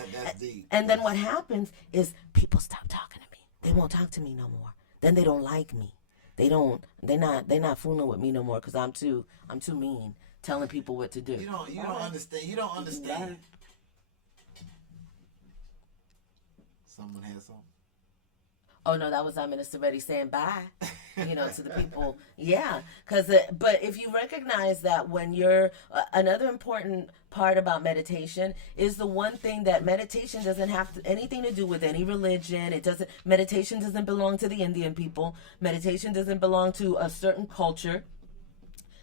And then what happens is people stop talking to me. They won't talk to me no more. Then they don't like me. They're not fooling with me no more, because I'm too mean, telling people what to do. You don't understand. You don't understand. Someone has something. Oh no, that was our minister Betty saying bye, to the people. Yeah, but if you recognize that when you're another important part about meditation is the one thing that meditation doesn't have anything to do with any religion. Meditation doesn't belong to the Indian people. Meditation doesn't belong to a certain culture.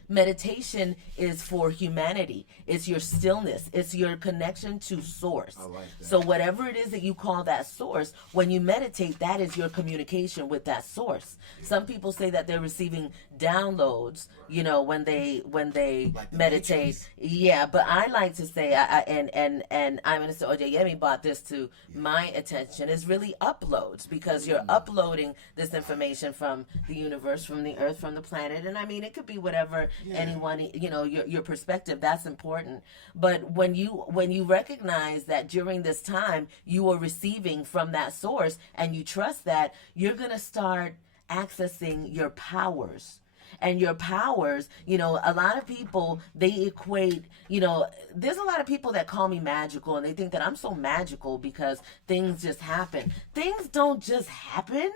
Meditation is for humanity. It's your stillness. It's your connection to source. I like that. So whatever it is that you call that source, when you meditate, that is your communication with that source. Some people say that they're receiving downloads, when they like meditate. Matrix. Yeah, but I like to say, and I Minister Oyeyemi brought this to my attention, is really uploads, because you're uploading this information from the universe, from the earth, from the planet, and I mean, it could be whatever. Yeah. Anyone, your perspective, that's important. But when you recognize that during this time you are receiving from that source, and you trust that, you're going to start accessing your powers. And your powers, a lot of people, they equate, there's a lot of people that call me magical, and they think that I'm so magical because things just happen. Things don't just happen.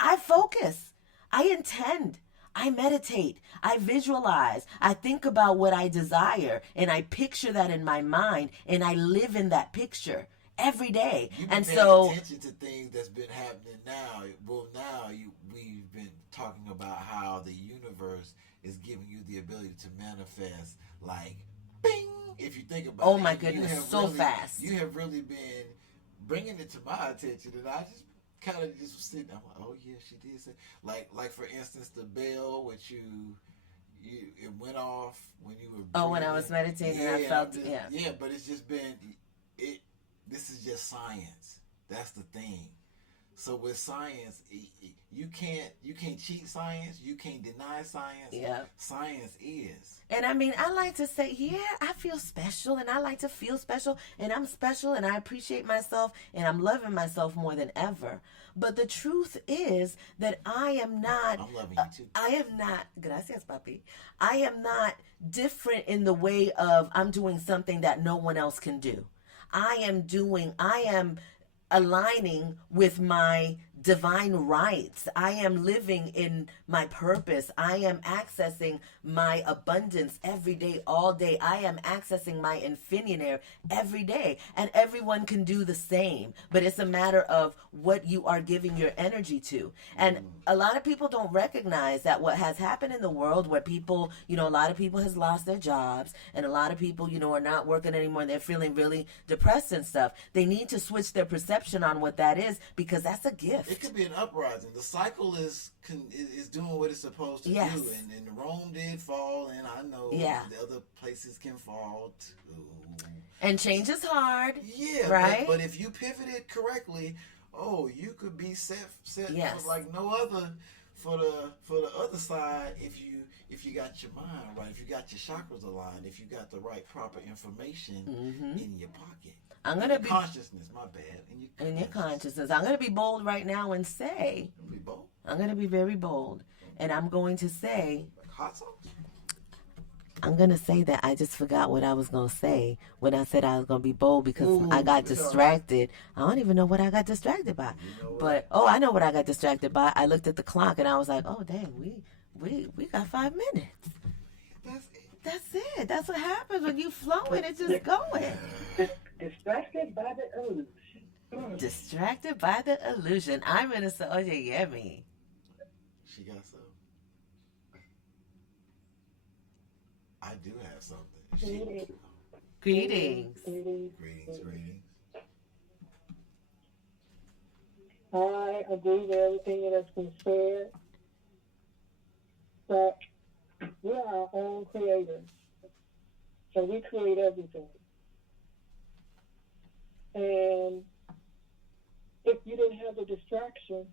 I focus. I intend. I meditate, I visualize, I think about what I desire, and I picture that in my mind, and I live in that picture every day. You've been paying attention to things that's been happening now. Well, we've been talking about how the universe is giving you the ability to manifest, like, bing, if you think about it. Oh my goodness, so fast. You have really been bringing it to my attention, and I just kind of just sitting. I'm like, oh yeah, she did say, like for instance, the bell, which it went off when you were breathing. Oh, when I was meditating, I felt yeah, but it's just been this is just science. That's the thing. So with science, you can't cheat science. You can't deny science. Yeah. Science is. And I mean, I like to say, I feel special, and I like to feel special, and I'm special, and I appreciate myself, and I'm loving myself more than ever. But the truth is that I am not. I'm loving you too. I am not. Gracias, papi. I am not different in the way of I'm doing something that no one else can do. I am aligning with my divine rights. I am living in my purpose. I am accessing my abundance every day, all day. I am accessing my infinite every day. And everyone can do the same. But it's a matter of what you are giving your energy to. And a lot of people don't recognize that what has happened in the world, where people, a lot of people has lost their jobs, and a lot of people, are not working anymore, and they're feeling really depressed and stuff. They need to switch their perception on what that is, because that's a gift. It could be an uprising. The cycle is doing what it's supposed to do, and Rome did fall, and I know the other places can fall too. And change is hard. Yeah, right. But if you pivot it correctly, you could be set like no other for the other side if you got your mind right, if you got your chakras aligned, if you got the right proper information in your pocket. I'm gonna be consciousness. My bad. In your consciousness. I'm gonna be bold right now and say. Be bold. I'm going to be very bold. And I'm going to say... Like hot sauce? I'm going to say that I just forgot what I was going to say when I said I was going to be bold because I got distracted. I don't even know what I got distracted by. But, I know what I got distracted by. I looked at the clock and I was like, oh, dang, we got 5 minutes. That's it. That's what happens when you flowing. It's just going. Distracted by the illusion. Distracted by the illusion. I'm Minister Oyeyemi. She got some. I do have something. Greetings. Greetings. I agree with everything that has been said. But we are our own creators. So we create everything. And if you didn't have the distraction,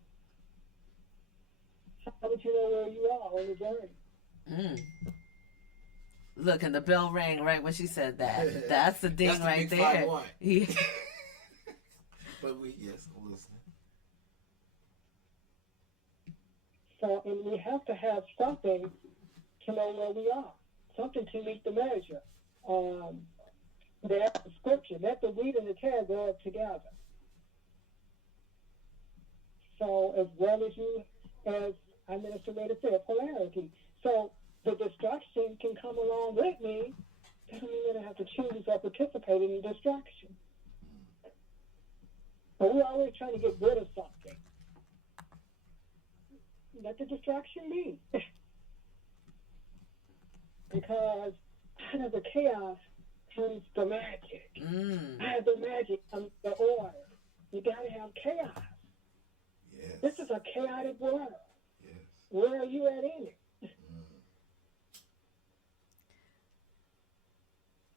how would you know where you are on the journey? Look, and the bell rang right when she said that. That's the ding right there. Yeah. But I'm listening. So, and we have to have something to know where we are, something to meet the measure. That's the scripture. Let the wheat and the tare grow up together. So, as well as our minister later said, polarity. So, the distraction can come along with me. Doesn't mean that I have to choose or participate in the distraction. But we're always trying to get rid of something. Let the distraction be. Because out of the chaos comes the magic. Out of the magic comes the order. You got to have chaos. Yes. This is a chaotic world. Yes. Where are you at in it?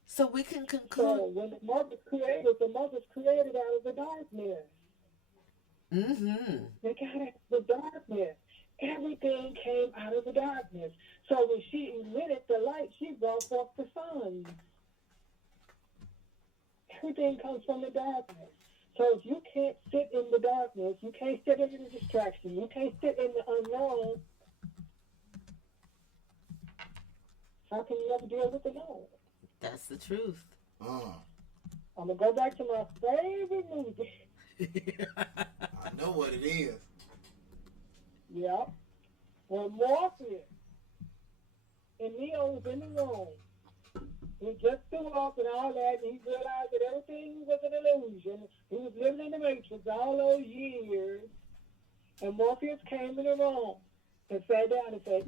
So we can conclude. So when the mother's created out of the darkness. They got out of the darkness. Everything came out of the darkness. So when she emitted the light, she brought forth the sun. Everything comes from the darkness. So if you can't sit in the darkness, you can't sit in the distraction, you can't sit in the unknown, how can you ever deal with the known? That's the truth. I'm going to go back to my favorite movie. I know what it is. Yep. When Morpheus and Neo was in the room, he just threw up and all that, and he realized that everything was an illusion. He was living in the Matrix all those years. And Morpheus came in the room and sat down and said,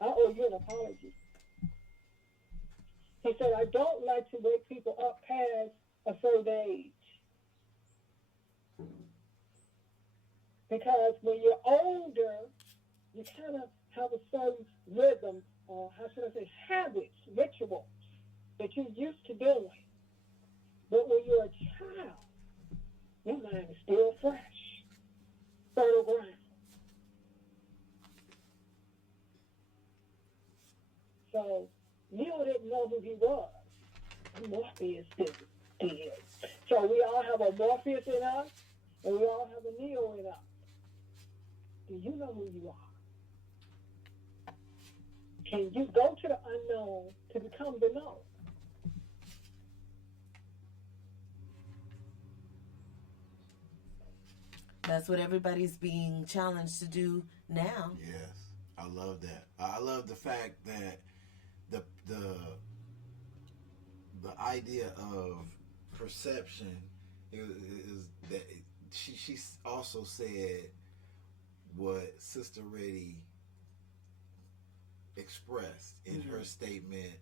I owe you an apology. He said, I don't like to wake people up past a certain age. Because when you're older, you kind of have a certain rhythm, or how should I say, habits, rituals that you're used to doing. But when you're a child, your mind is still fresh, fertile ground. So Neo didn't know who he was. Morpheus did. So we all have a Morpheus in us, and we all have a Neo in us. Do you know who you are? Can you go to the unknown to become the known? That's what everybody's being challenged to do now. Yes, I love that. I love the fact that the idea of perception is that she also said what Sister Reddy expressed in her statement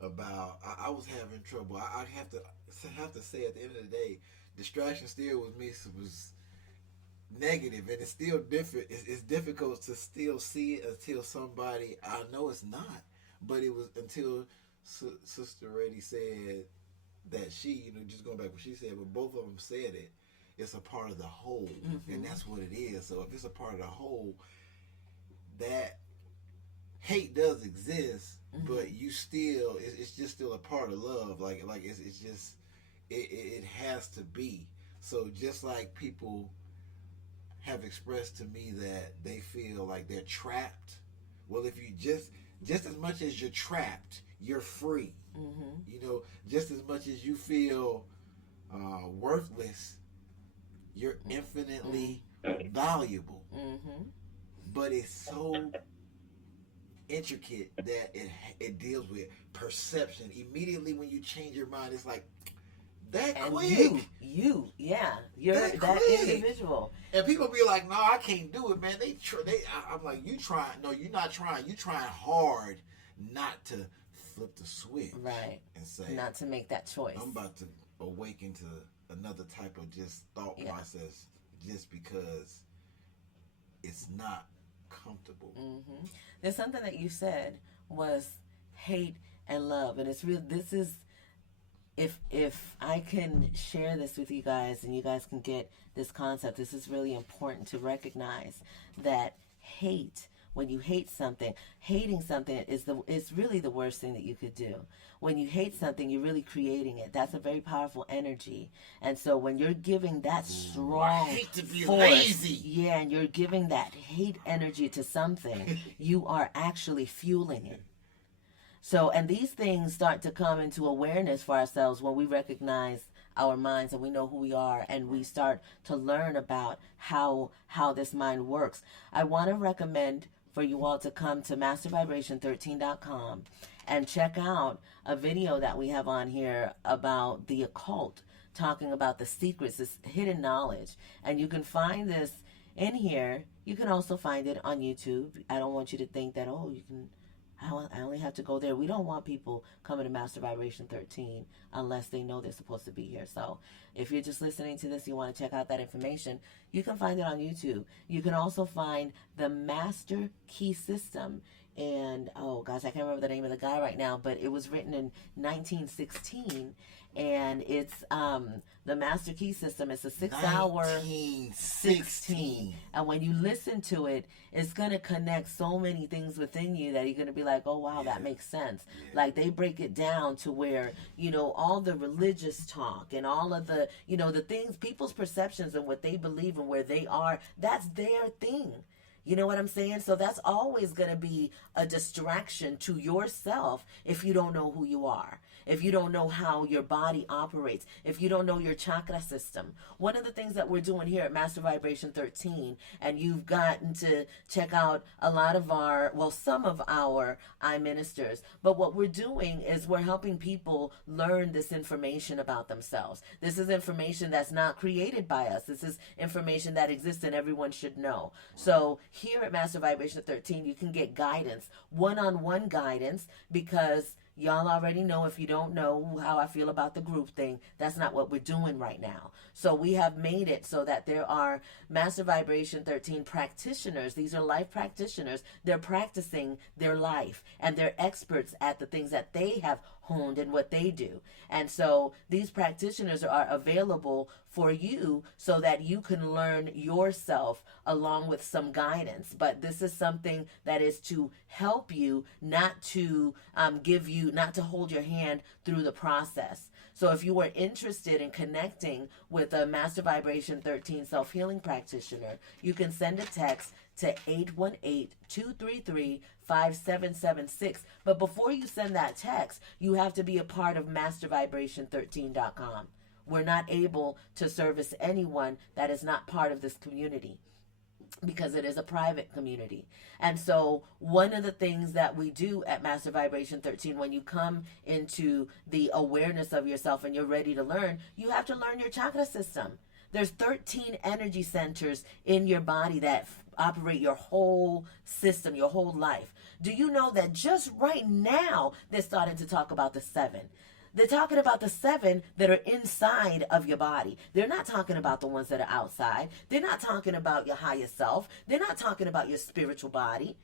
about I was having trouble. I have to say at the end of the day, distraction still with me was negative, and it's still different. It's difficult to still see it until somebody, I know it's not, but it was until Sister Reddy said that she, just going back what she said, but both of them said it. It's a part of the whole, and that's what it is. So if it's a part of the whole, that hate does exist, but you still, it's just still a part of love. Like it's just, it has to be. So just like people have expressed to me that they feel like they're trapped. Well, if you just as much as you're trapped, you're free. Just as much as you feel worthless, you're infinitely valuable. But it's so intricate that it deals with perception. Immediately when you change your mind, it's like that and quick. You're that quick. Individual. And people be like, "No, I can't do it, man." I'm like, "You trying? No, you're not trying. You trying hard not to flip the switch, right? And say, not to make that choice. I'm about to awaken to another type of just thought process, just because it's not comfortable." There's something that you said was hate and love, and it's real. This is, if I can share this with you guys and you guys can get this concept, this is really important to recognize that hate, when you hate something, hating something is really the worst thing that you could do. When you hate something, you're really creating it. That's a very powerful energy. And so when you're giving that strong I hate to be force, lazy. and you're giving that hate energy to something, you are actually fueling it. So, and these things start to come into awareness for ourselves when we recognize our minds and we know who we are, and we start to learn about how this mind works. I want to recommend for you all to come to mastervibration13.com and check out a video that we have on here about the occult, talking about the secrets, this hidden knowledge. And you can find this in here. You can also find it on YouTube. I don't want you to think that, I only have to go there. We don't want people coming to Master Vibration 13 unless they know they're supposed to be here. So if you're just listening to this, you want to check out that information, you can find it on YouTube. You can also find the Master Key System. And, oh gosh, I can't remember the name of the guy right now, but it was written in 1916. And it's the Master Key System. It's a 6-hour 1916. And when you listen to it, it's going to connect so many things within you that you're going to be like, oh, wow, that makes sense. Like, they break it down to where, all the religious talk and all of the, the things, people's perceptions and what they believe and where they are, that's their thing. You know what I'm saying? So that's always going to be a distraction to yourself if you don't know who you are, if you don't know how your body operates, if you don't know your chakra system. One of the things that we're doing here at Master Vibration 13, and you've gotten to check out a lot of some of our eye ministers, but what we're doing is we're helping people learn this information about themselves. This is information that's not created by us. This is information that exists and everyone should know. So here at Master Vibration 13, you can get guidance, one-on-one guidance, because y'all already know, if you don't know how I feel about the group thing, that's not what we're doing right now. So we have made it so that there are Master Vibration 13 practitioners. These are life practitioners. They're practicing their life, and they're experts at the things that they have honed in what they do. And so these practitioners are available for you so that you can learn yourself along with some guidance. But this is something that is to help you, not to not to hold your hand through the process. So if you are interested in connecting with a Master Vibration 13 self-healing practitioner, you can send a text to 818-233-5776. But before you send that text, you have to be a part of mastervibration13.com. We're not able to service anyone that is not part of this community, because it is a private community. And so one of the things that we do at Master Vibration 13, when you come into the awareness of yourself and you're ready to learn, you have to learn your chakra system. There's 13 energy centers in your body that operate your whole system, your whole life. Do you know that just right now they're starting to talk about the 7? They're talking about the 7 that are inside of your body. They're not talking about the ones that are outside. They're not talking about your higher self. They're not talking about your spiritual body.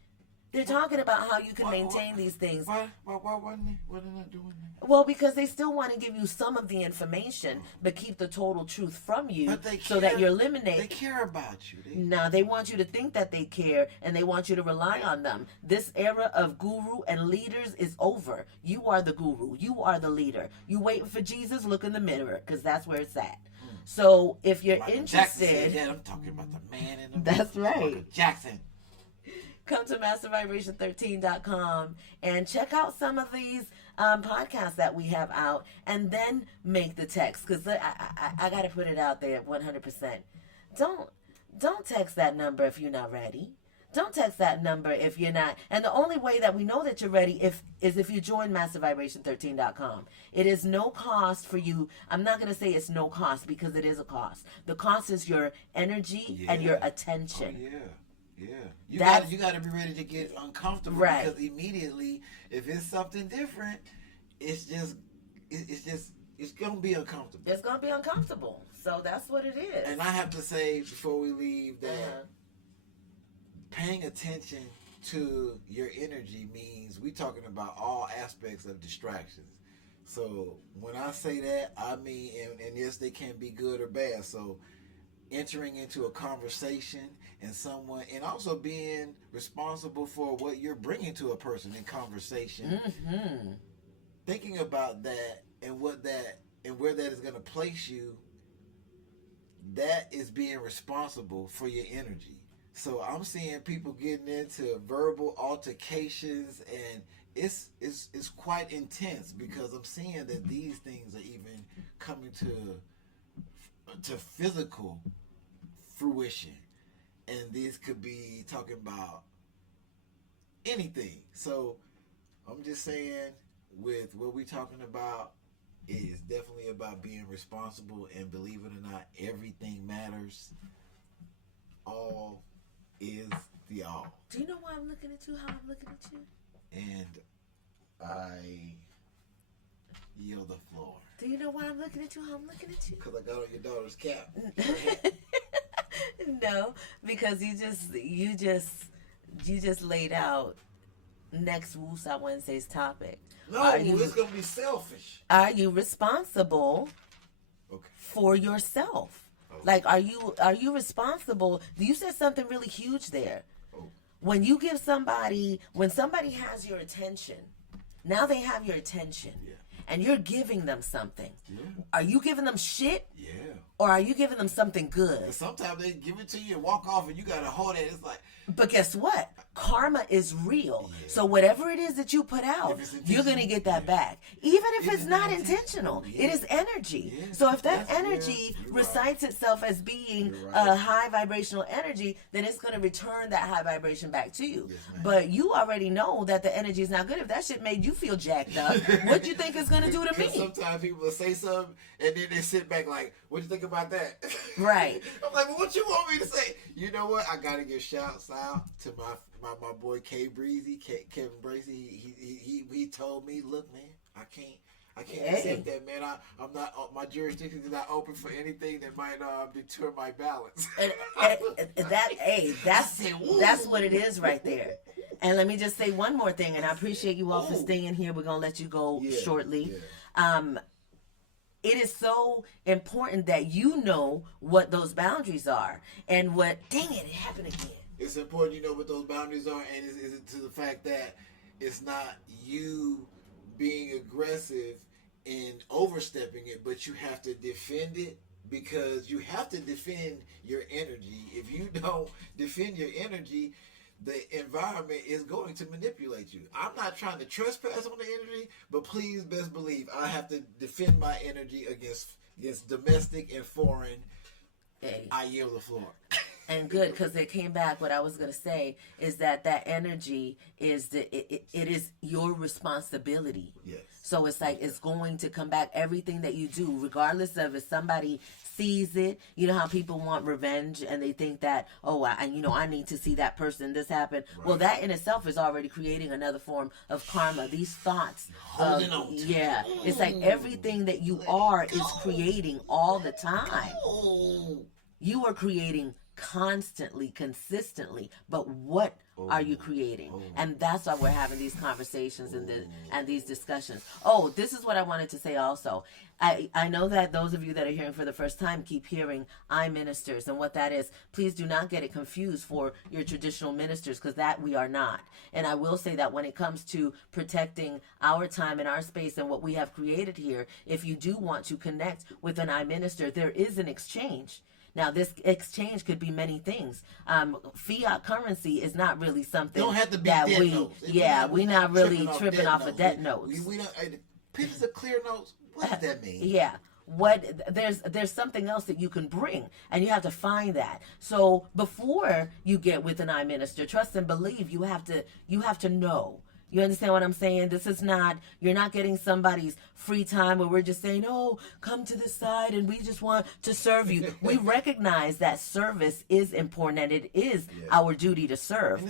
They're talking about how you can maintain these things. Why are they not doing that? Well, because they still want to give you some of the information, but keep the total truth from you, so that you're eliminated. They care about you. Now, they want you to think that they care, and they want you to rely on them. This era of guru and leaders is over. You are the guru. You are the leader. You waiting for Jesus? Look in the mirror, because that's where it's at. So if you're Michael interested, Jackson said, I'm talking about the man in the that's room. right. Michael Jackson. Come to mastervibration13.com and check out some of these podcasts that we have out, and then make the text, because I got to put it out there 100%. Don't text that number if you're not ready. Don't text that number if you're not. And the only way that we know that you're ready is if you join mastervibration13.com. It is no cost for you. I'm not going to say it's no cost, because it is a cost. The cost is your energy and your attention. Oh, yeah. You got to be ready to get uncomfortable, right? Because immediately, if it's something different, it's gonna be uncomfortable. It's gonna be uncomfortable. So that's what it is. And I have to say before we leave that paying attention to your energy means we're talking about all aspects of distractions. So when I say that, I mean, and yes, they can be good or bad. So entering into a conversation and also being responsible for what you're bringing to a person in conversation, thinking about that and where that is going to place you, that is being responsible for your energy. So I'm seeing people getting into verbal altercations, and it's quite intense, because I'm seeing that these things are even coming to physical fruition. And this could be talking about anything. So I'm just saying, with what we're talking about, it is definitely about being responsible, and believe it or not, everything matters. All is the all. Do you know why I'm looking at you, how I'm looking at you? And I yield the floor. Do you know why I'm looking at you, how I'm looking at you? Because I got on your daughter's cap. No, because you just laid out next Woosah Wednesday's topic. No, it's gonna be selfish. Are you responsible for yourself? Okay. Like, are you responsible? You said something really huge there. When you give somebody, when somebody has your attention, now they have your attention, and you're giving them something. Are you giving them shit? Or are you giving them something good? Sometimes they give it to you and walk off, and you gotta hold it. It's like, but guess what? Karma is real. So whatever it is that you put out, you're gonna get that back, even if it's not intentional. It is energy. So if that energy recites itself as being a high vibrational energy, then it's gonna return that high vibration back to you. But you already know that the energy is not good. If that shit made you feel jacked up, what do you think it's gonna do to me? Sometimes people will say something, and then they sit back like, what do you think about that? Right. I'm like, well, what you want me to say? You know what? I gotta give shouts out to my boy Kevin Bracey. He told me, look, man, I can't accept that, man. I'm not, my jurisdiction is not open for anything that might deter my balance. That's what it is right there. And let me just say one more thing, and I appreciate you all for staying here. We're gonna let you go shortly. It is so important that you know what those boundaries are, and what. Dang it happened again. It's important you know what those boundaries are, and it's to the fact that it's not you being aggressive and overstepping it, but you have to defend it, because you have to defend your energy. If you don't defend your energy, the environment is going to manipulate you. I'm not trying to trespass on the energy, but please best believe I have to defend my energy against domestic and foreign. Hey. I yield the floor. And good, because it came back. What I was going to say is that energy is it is your responsibility. Yes. So it's like it's going to come back. Everything that you do, regardless of if somebody sees it. You know how people want revenge and they think that, oh, I need to see that person, this happen. Right. Well, that in itself is already creating another form of karma. These thoughts. It's like everything that you are is creating all the time. You are creating constantly, consistently, but what are you creating? And that's why we're having these conversations and these discussions. Oh, this is what I wanted to say also. I know that those of you that are hearing for the first time keep hearing I ministers, and what that is, please do not get it confused for your traditional ministers, because that we are not. And I will say that when it comes to protecting our time and our space and what we have created here, if you do want to connect with an I minister, there is an exchange. Now, this exchange could be many things. Fiat currency is not really something don't have to be that debt we, notes. we're not really tripping off of debt notes. We don't, pictures of clear notes. What does that mean? Yeah. There's something else that you can bring, and you have to find that. So before you get with an I minister, trust and believe, you have to know. You understand what I'm saying? This is not, you're not getting somebody's free time where we're just saying, oh, come to the side and we just want to serve you. We recognize that service is important, and it is our duty to serve.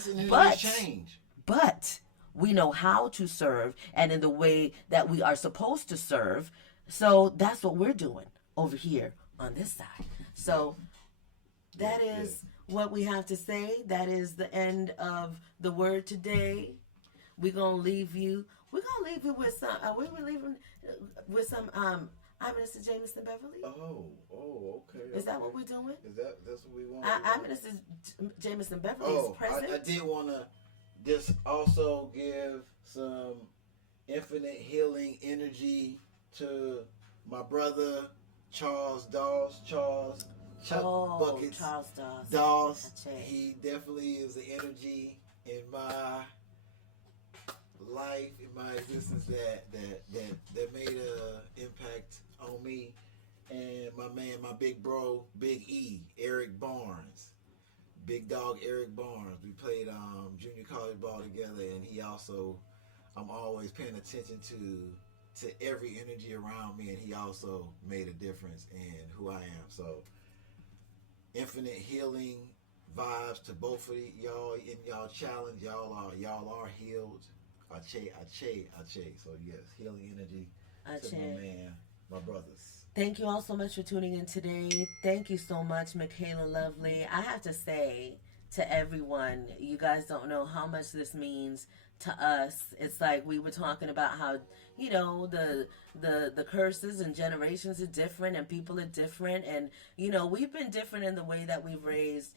But we know how to serve, and in the way that we are supposed to serve. So that's what we're doing over here on this side. So that is what we have to say. That is the end of the word today. We're gonna leave you. We're gonna leave you with some. We were leaving with some. I'm Minister Jameson Beverly. Okay. Is that what we're doing? That's what we want? I'm Minister Jameson Beverly is present. I did want to just also give some infinite healing energy to my brother Charles Dawes. Charles Buckets. Charles Dawes. He definitely is the energy in my life, in my existence that made an impact on me. And my man, my big bro, Big E, Eric Barnes, big dog Eric Barnes. We played junior college ball together, and he also, I'm always paying attention to every energy around me, and he also made a difference in who I am. So infinite healing vibes to both of y'all in y'all challenge. Y'all are healed. Ache. So yes, healing energy to my man, my brothers. Thank you all so much for tuning in today. Thank you so much, Michaela Lovely. I have to say to everyone, you guys don't know how much this means to us. It's like we were talking about how, the curses and generations are different, and people are different, and we've been different in the way that we've raised.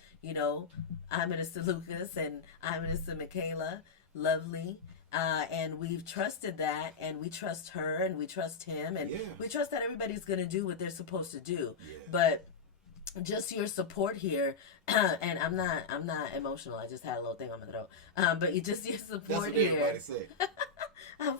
I'm Minister Lucas and I'm Minister Michaela Lovely. And we've trusted that, and we trust her, and we trust him, and we trust that everybody's going to do what they're supposed to do. Yeah. But just your support here, and I'm not emotional. I just had a little thing on my throat. But just your support here. That's what everybody say.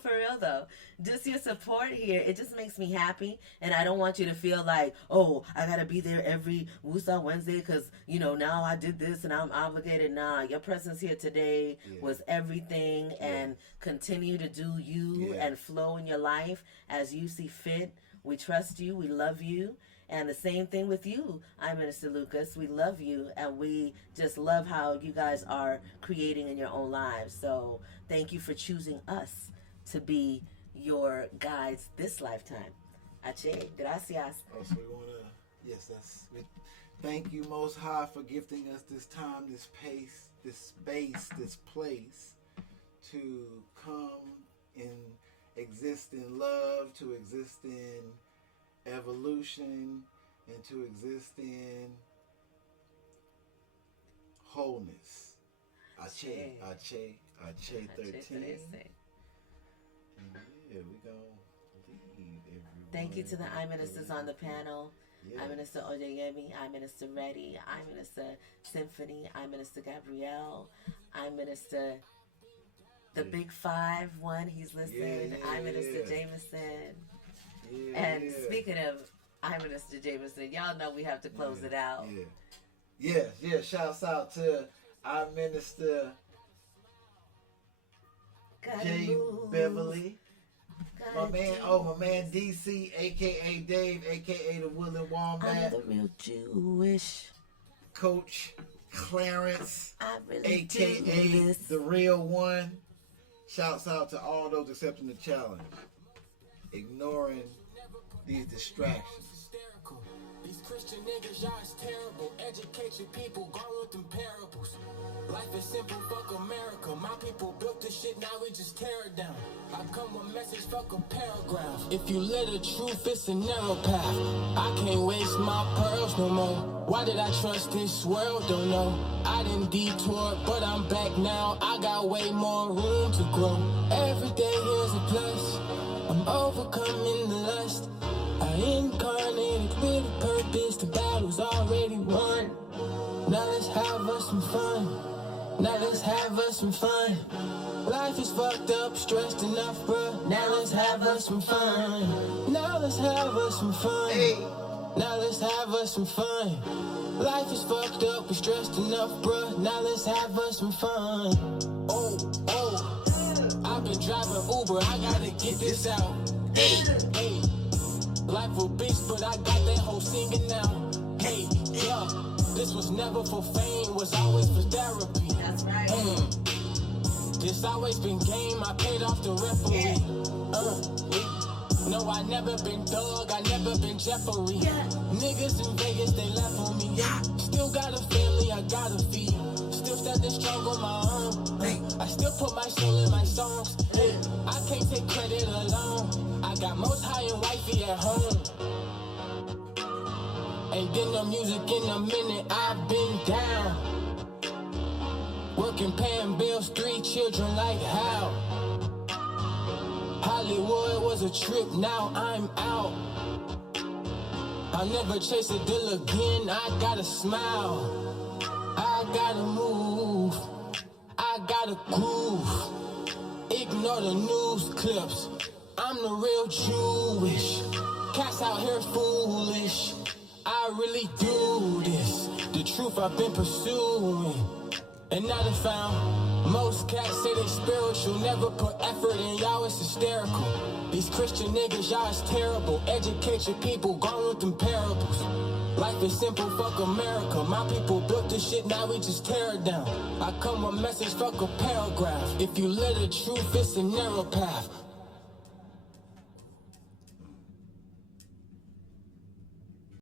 For real though, just your support here, it just makes me happy, and I don't want you to feel like, oh, I gotta be there every Woosah Wednesday because now I did this and I'm obligated. Nah, your presence here today was everything, and continue to do you and flow in your life as you see fit. We trust you, we love you, and the same thing with you. I'm Minister Lucas. We love you, and we just love how you guys are creating in your own lives. So thank you for choosing us to be your guides this lifetime. Ache, gracias. So we want to, thank you, Most High, for gifting us this time, this pace, this space, this place to come and exist in love, to exist in evolution, and to exist in wholeness. Ache 13. Yeah, we gonna leave everyone. Thank you to the I Ministers on the panel. I Minister Oyeyemi, I Minister Reddy, I Minister Symphony, I Minister Gabrielle, I Minister the Big 5-1, he's listening, I Minister Jameson. And speaking of I Minister Jameson, y'all know we have to close it out. Shouts out to I Minister J. Beverly. My man DC, aka Dave, aka the Willing Wombat. I'm the real Jewish. Coach Clarence, I really aka the real one. Shouts out to all those accepting the challenge, ignoring these distractions. These Christian niggas, y'all is terrible. Educate your people, gone with them parables. Life is simple, fuck America. My people built this shit, now we just tear it down. I come with message, fuck a paragraph. If you live the truth, it's a narrow path. I can't waste my pearls no more. Why did I trust this world? Don't know. I didn't detour, but I'm back now. I got way more room to grow. Every day here's a plus. I'm overcoming the lust. I incarnated with a purpose. The battle's already won. Now let's have us some fun. Now let's have us some fun. Life is fucked up, stressed enough, bruh. Now let's have us some fun. Now let's have us some fun. Now let's have us some fun. Life is fucked up, we're stressed enough, bruh. Now let's have us some fun. Oh, I've been driving Uber, I gotta get this out. Hey, life a bitch, but I got that whole singing now. Hey, yeah, this was never for fame, was always for therapy. That's right. This always been game, I paid off the referee. No, I never been Doug, I never been Jeffrey. Niggas in Vegas, they left on me. Still got a family, I gotta feed. Still standing strong on my own. I still put my soul in my songs. I can't take credit alone. I got most high and wifey at home. Ain't did no music in a minute, I've been down. Working, paying bills, 3 children, like how? Hollywood was a trip, now I'm out. I'll never chase a deal again, I gotta smile. I gotta move, I gotta groove. Ignore the news clips, I'm the real Jewish. Cats out here foolish, I really do this. The truth I've been pursuing, and now they found. Most cats say they spiritual, never put effort in, y'all it's hysterical. These Christian niggas, y'all is terrible. Educate your people, gone with them parables. Life is simple, fuck America. My people built this shit, now we just tear it down. I come with message, fuck a paragraph. If you live the truth, it's a narrow path.